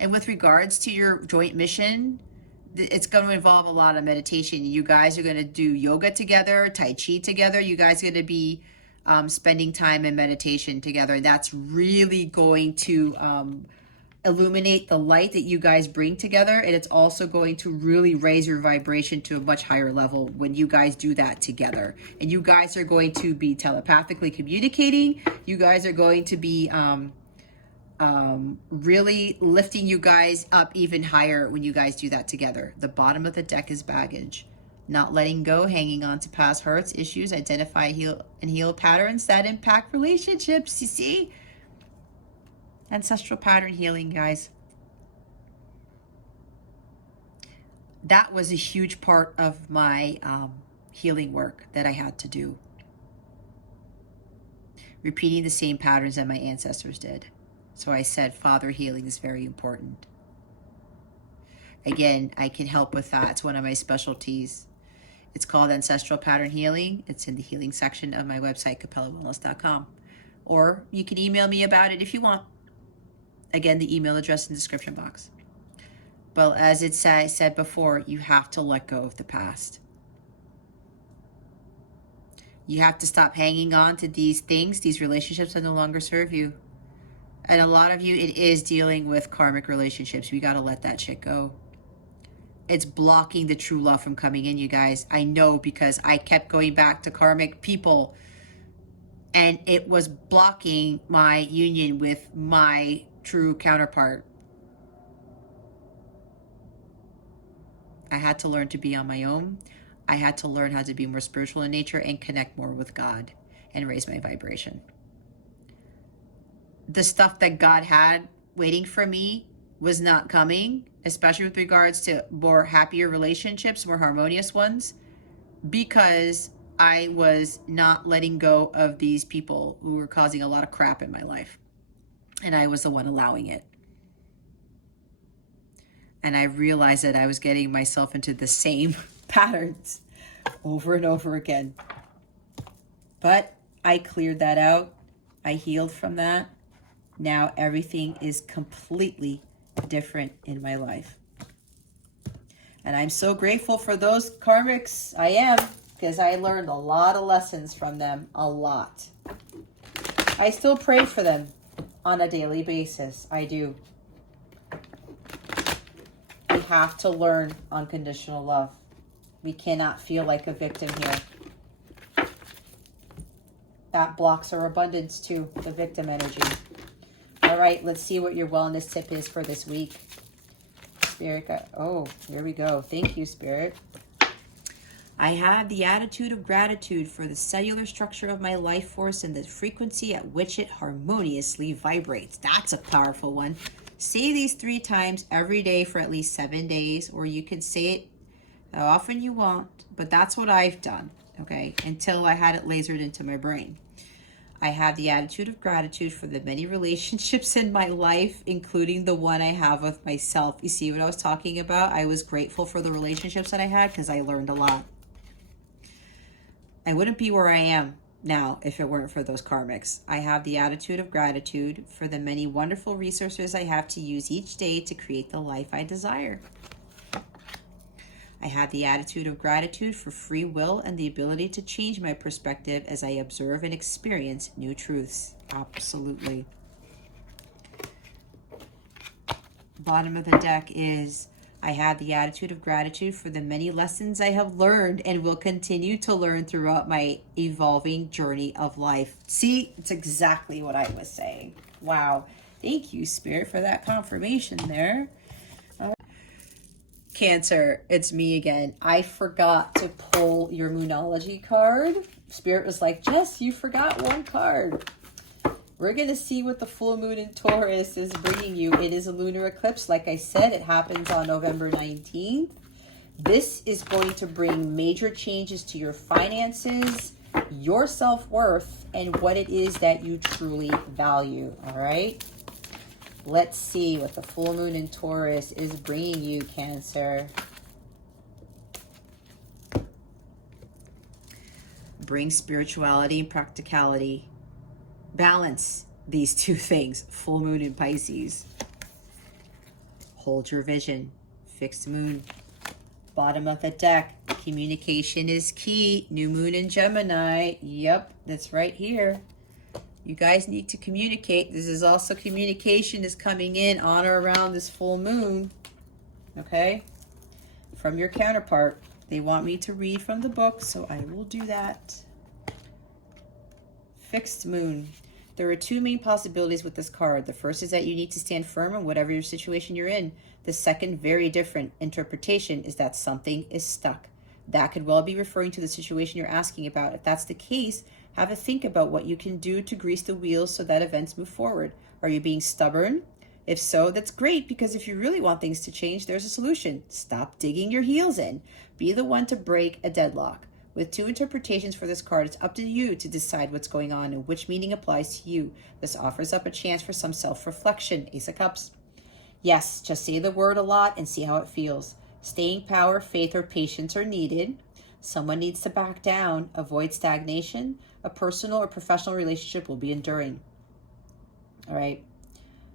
And with regards to your joint mission, it's going to involve a lot of meditation. You guys are going to do yoga together, Tai Chi together. You guys are going to be spending time in meditation together. That's really going to illuminate the light that you guys bring together. And it's also going to really raise your vibration to a much higher level when you guys do that together. And you guys are going to be telepathically communicating. You guys are going to be really lifting you guys up even higher when you guys do that together. The bottom of the deck is baggage. Not letting go, hanging on to past hurts, issues, identify, heal patterns that impact relationships, you see? Ancestral pattern healing, guys. That was a huge part of my healing work that I had to do. Repeating the same patterns that my ancestors did. So I said father healing is very important. Again, I can help with that. It's one of my specialties. It's called Ancestral Pattern Healing. It's in the healing section of my website, capellawellness.com. Or you can email me about it if you want. Again, the email address in the description box. But as I said before, you have to let go of the past. You have to stop hanging on to these things, these relationships that no longer serve you. And a lot of you, it is dealing with karmic relationships. We got to let that shit go. It's blocking the true love from coming in, you guys. I know, because I kept going back to karmic people. And it was blocking my union with my true counterpart. I had to learn to be on my own. I had to learn how to be more spiritual in nature and connect more with God and raise my vibration. The stuff that God had waiting for me was not coming, especially with regards to more happier relationships, more harmonious ones, because I was not letting go of these people who were causing a lot of crap in my life. And I was the one allowing it. And I realized that I was getting myself into the same patterns over and over again. But I cleared that out. I healed from that. Now everything is completely different in my life. And I'm so grateful for those karmics. I am, because I learned a lot of lessons from them. A lot. I still pray for them on a daily basis. I do. We have to learn unconditional love. We cannot feel like a victim here. That blocks our abundance too, the victim energy. All right, let's see what your wellness tip is for this week. Spirit, oh, here we go. Thank you, Spirit. I have the attitude of gratitude for the cellular structure of my life force and the frequency at which it harmoniously vibrates. That's a powerful one. Say these 3 times every day for at least 7 days, or you can say it how often you want, but that's what I've done, okay, until I had it lasered into my brain. I have the attitude of gratitude for the many relationships in my life, including the one I have with myself. You see what I was talking about? I was grateful for the relationships that I had because I learned a lot. I wouldn't be where I am now if it weren't for those karmics. I have the attitude of gratitude for the many wonderful resources I have to use each day to create the life I desire. I have the attitude of gratitude for free will and the ability to change my perspective as I observe and experience new truths. Absolutely. Bottom of the deck is, I have the attitude of gratitude for the many lessons I have learned and will continue to learn throughout my evolving journey of life. See, it's exactly what I was saying. Wow. Thank you, Spirit, for that confirmation there. Cancer, it's me again. I forgot to pull your Moonology card. Spirit was like, Jess, you forgot one card. We're going to see what the full moon in Taurus is bringing you. It is a lunar eclipse. Like I said, it happens on November 19th. This is going to bring major changes to your finances, your self-worth, and what it is that you truly value. All right? Let's see what the full moon in Taurus is bringing you, Cancer. Bring spirituality and practicality. Balance these two things. Full moon in Pisces. Hold your vision. Fixed moon. Bottom of the deck. Communication is key. New moon in Gemini. Yep, that's right here. You guys need to communicate. This is also communication is coming in on or around this full moon. Okay? From your counterpart. They want me to read from the book, so I will do that. Fixed moon. There are two main possibilities with this card. The first is that you need to stand firm in whatever your situation you're in. The second, very different interpretation, is that something is stuck. That could well be referring to the situation you're asking about. If that's the case, have a think about what you can do to grease the wheels so that events move forward. Are you being stubborn? If so, that's great, because if you really want things to change, there's a solution. Stop digging your heels in. Be the one to break a deadlock. With two interpretations for this card, it's up to you to decide what's going on and which meaning applies to you. This offers up a chance for some self-reflection. Ace of Cups. Yes, just say the word a lot and see how it feels. Staying power, faith, or patience are needed. Someone needs to back down. Avoid stagnation. A personal or professional relationship will be enduring. All right.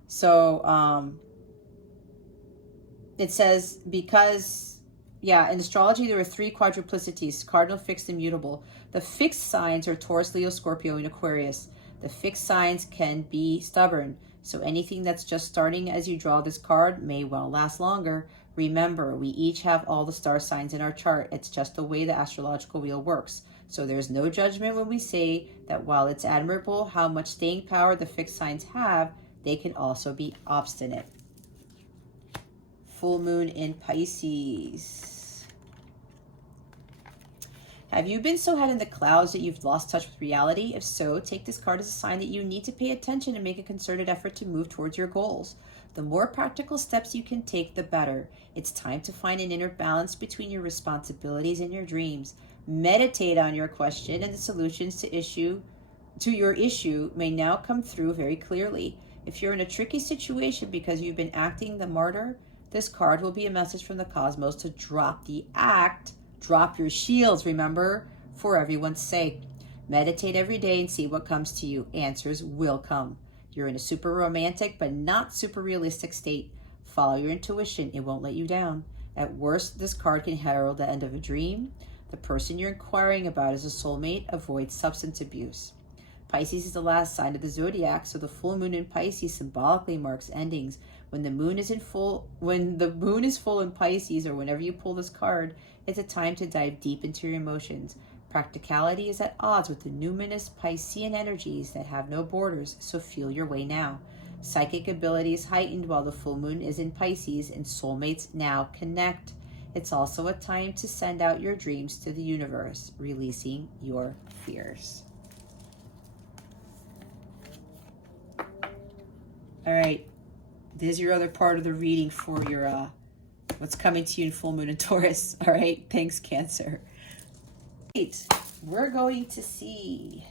So it says because, yeah, in astrology there are three quadruplicities: cardinal, fixed, and mutable. The fixed signs are Taurus, Leo, Scorpio, and Aquarius. The fixed signs can be stubborn, so anything that's just starting as you draw this card may well last longer. Remember, we each have all the star signs in our chart. It's just the way the astrological wheel works. So there's no judgment when we say that while it's admirable how much staying power the fixed signs have, they can also be obstinate. Full moon in Pisces. Have you been so head in the clouds that you've lost touch with reality? If so, take this card as a sign that you need to pay attention and make a concerted effort to move towards your goals. The more practical steps you can take, the better. It's time to find an inner balance between your responsibilities and your dreams. Meditate on your question, and the solutions to your issue may now come through very clearly. If you're in a tricky situation because you've been acting the martyr, this card will be a message from the cosmos to drop the act, drop your shields, remember, for everyone's sake. Meditate every day and see what comes to you. Answers will come. You're in a super romantic but not super realistic state. Follow your intuition. It won't let you down. At worst, this card can herald the end of a dream. The person you're inquiring about is a soulmate. Avoid substance abuse. Pisces is the last sign of the zodiac, so the full moon in Pisces symbolically marks endings. When the moon is full in Pisces, or whenever you pull this card, it's a time to dive deep into your emotions. Practicality is at odds with the numinous Piscean energies that have no borders, so feel your way now. Psychic ability is heightened while the full moon is in Pisces, and soulmates now connect. It's also a time to send out your dreams to the universe, releasing your fears. All right, there's your other part of the reading for your what's coming to you in full moon in Taurus. All right, thanks, Cancer. Right, we're going to see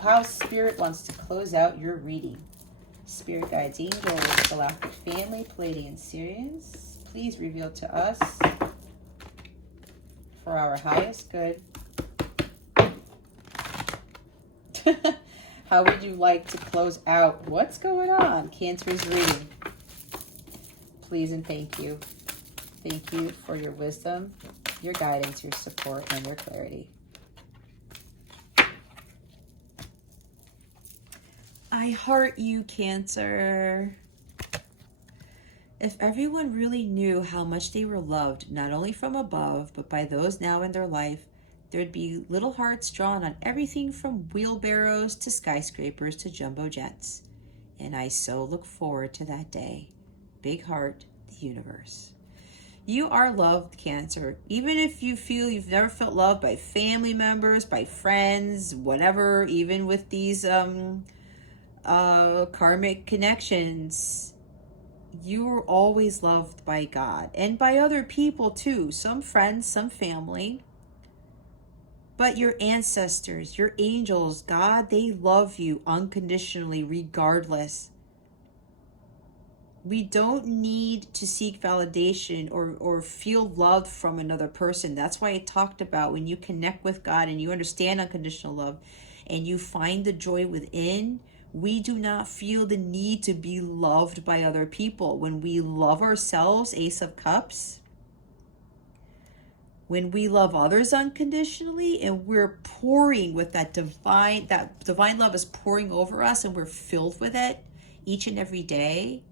how Spirit wants to close out your reading. Spirit guides, angels, galactic family, Pleiadian Sirians, please reveal to us for our highest good. How would you like to close out? What's going on? Cancer's reading. Please and thank you. Thank you for your wisdom, your guidance, your support, and your clarity. I heart you, Cancer. If everyone really knew how much they were loved, not only from above, but by those now in their life, there'd be little hearts drawn on everything from wheelbarrows to skyscrapers to jumbo jets. And I so look forward to that day. Big heart, the universe. You are loved, Cancer. Even if you feel you've never felt loved by family members, by friends, whatever, even with these karmic connections, you are always loved by God and by other people too. Some friends, some family. But your ancestors, your angels, God, they love you unconditionally, regardless. We don't need to seek validation or feel loved from another person. That's why I talked about when you connect with God and you understand unconditional love and you find the joy within, we do not feel the need to be loved by other people. When we love ourselves, Ace of Cups, when we love others unconditionally and we're pouring with that divine love is pouring over us and we're filled with it each and every day,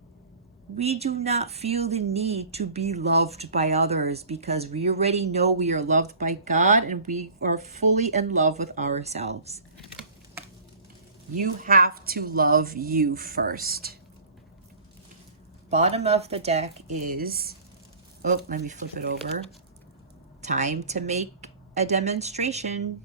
we do not feel the need to be loved by others because we already know we are loved by God and we are fully in love with ourselves. You have to love you first. Bottom of the deck is, oh, let me flip it over. Time to make a demonstration.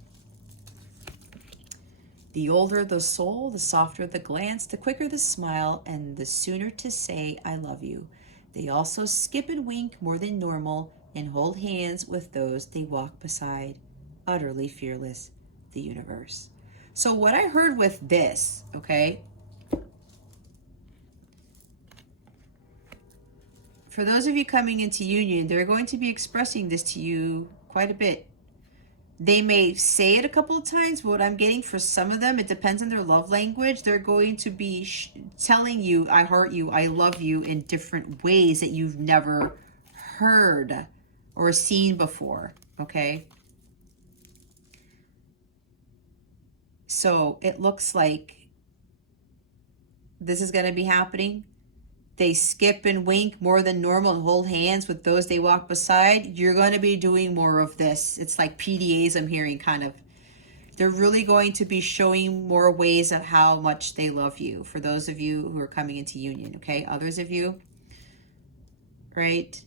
The older the soul, the softer the glance, the quicker the smile, and the sooner to say, I love you. They also skip and wink more than normal and hold hands with those they walk beside. Utterly fearless, the universe. So what I heard with this, okay, for those of you coming into union, they're going to be expressing this to you quite a bit. They may say it a couple of times, but what I'm getting for some of them, it depends on their love language. They're going to be telling you, I heart you, I love you in different ways that you've never heard or seen before, okay? So it looks like this is going to be happening. They skip and wink more than normal and hold hands with those they walk beside. You're going to be doing more of this. It's like PDAs I'm hearing, kind of. They're really going to be showing more ways of how much they love you for those of you who are coming into union, okay? Others of you, right?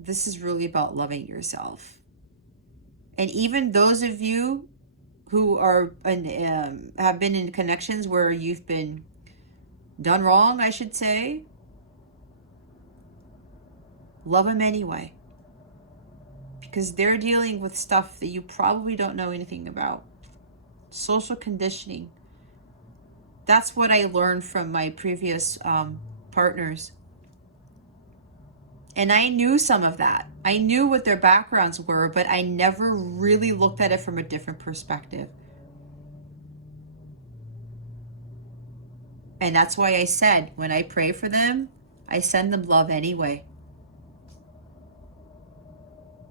This is really about loving yourself. And even those of you who are have been in connections where you've been done wrong, I should say, love them anyway. Because they're dealing with stuff that you probably don't know anything about. Social conditioning. That's what I learned from my previous partners. And I knew some of that. I knew what their backgrounds were, but I never really looked at it from a different perspective. And that's why I said, when I pray for them, I send them love anyway.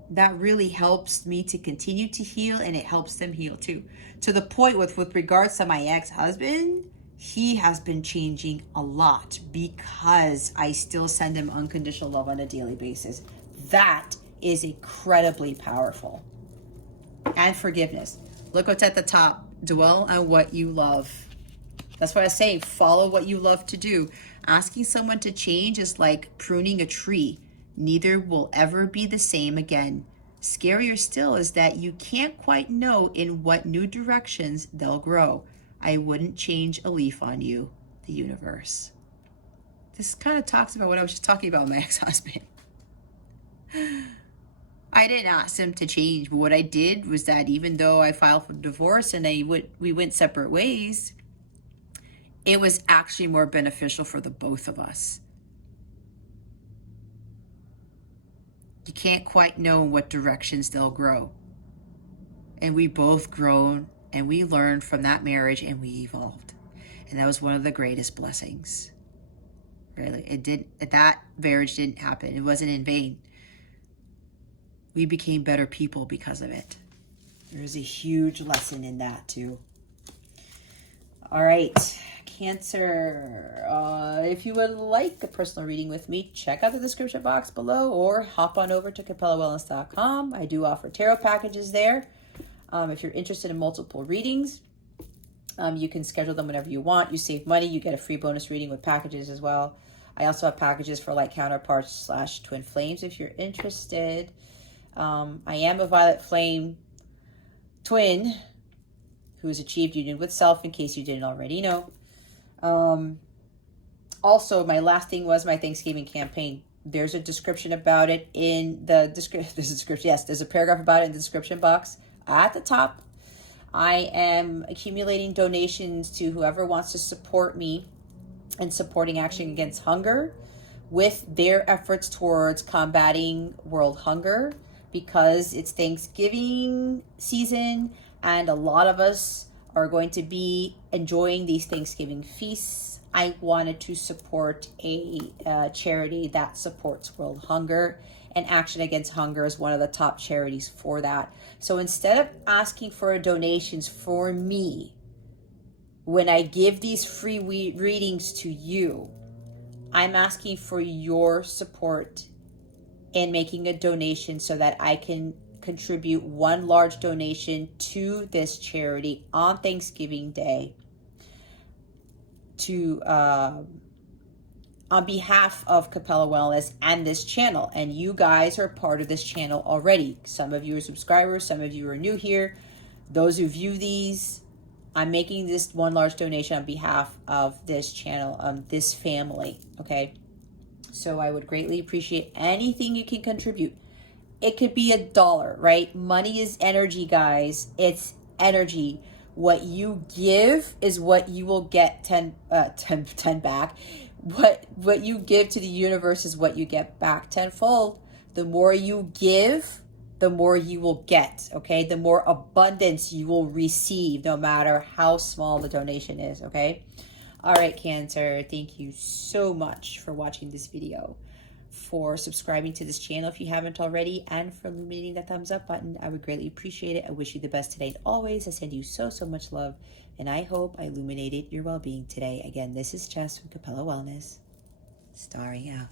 That really helps me to continue to heal, and it helps them heal too. To the point with regards to my ex-husband, he has been changing a lot because I still send him unconditional love on a daily basis. That is incredibly powerful. And forgiveness. Look what's at the top. Dwell on what you love. That's what I say. Follow what you love to do. Asking someone to change is like pruning a tree. Neither will ever be the same again. Scarier still is that you can't quite know in what new directions they'll grow. I wouldn't change a leaf on you, the universe. This kind of talks about what I was just talking about with my ex-husband. I didn't ask him to change, but what I did was that even though I filed for divorce and we went separate ways, it was actually more beneficial for the both of us. You can't quite know in what directions they'll grow. And we both grown and we learned from that marriage and we evolved. And that was one of the greatest blessings. Really, that marriage didn't happen. It wasn't in vain. We became better people because of it. There's a huge lesson in that too. All right, Cancer. If you would like a personal reading with me, check out the description box below or hop on over to capellawellness.com. I do offer tarot packages there. If you're interested in multiple readings, you can schedule them whenever you want. You save money. You get a free bonus reading with packages as well. I also have packages for like counterparts / twin flames if you're interested. I am a violet flame twin who has achieved union with self, in case you didn't already know. Also, my last thing was my Thanksgiving campaign. There's a description about it in the description. Yes, there's a paragraph about it in the description box at the top. I am accumulating donations to whoever wants to support me in supporting Action Against Hunger with their efforts towards combating world hunger, because it's Thanksgiving season and a lot of us are going to be enjoying these Thanksgiving feasts. I wanted to support a charity that supports world hunger, and Action Against Hunger is one of the top charities for that. So instead of asking for donations for me, when I give these free readings to you, I'm asking for your support in making a donation so that I can contribute one large donation to this charity on Thanksgiving Day to on behalf of Capella Wellness and this channel. And you guys are part of this channel already. Some of you are subscribers, some of you are new here. Those who view these, I'm making this one large donation on behalf of this channel, this family, okay? So I would greatly appreciate anything you can contribute. It could be $1, right? Money is energy, guys. It's energy. What you give is what you will get 10 back. What you give to the universe is what you get back tenfold. The more you give, the more you will get, okay? The more abundance you will receive, no matter how small the donation is, okay? All right, Cancer, thank you so much for watching this video, for subscribing to this channel if you haven't already, and for illuminating that thumbs up button. I would greatly appreciate it. I wish you the best today and always. I send you so much love, and I hope I illuminated your well-being today. Again, this is Jess from Capella Wellness, starring out.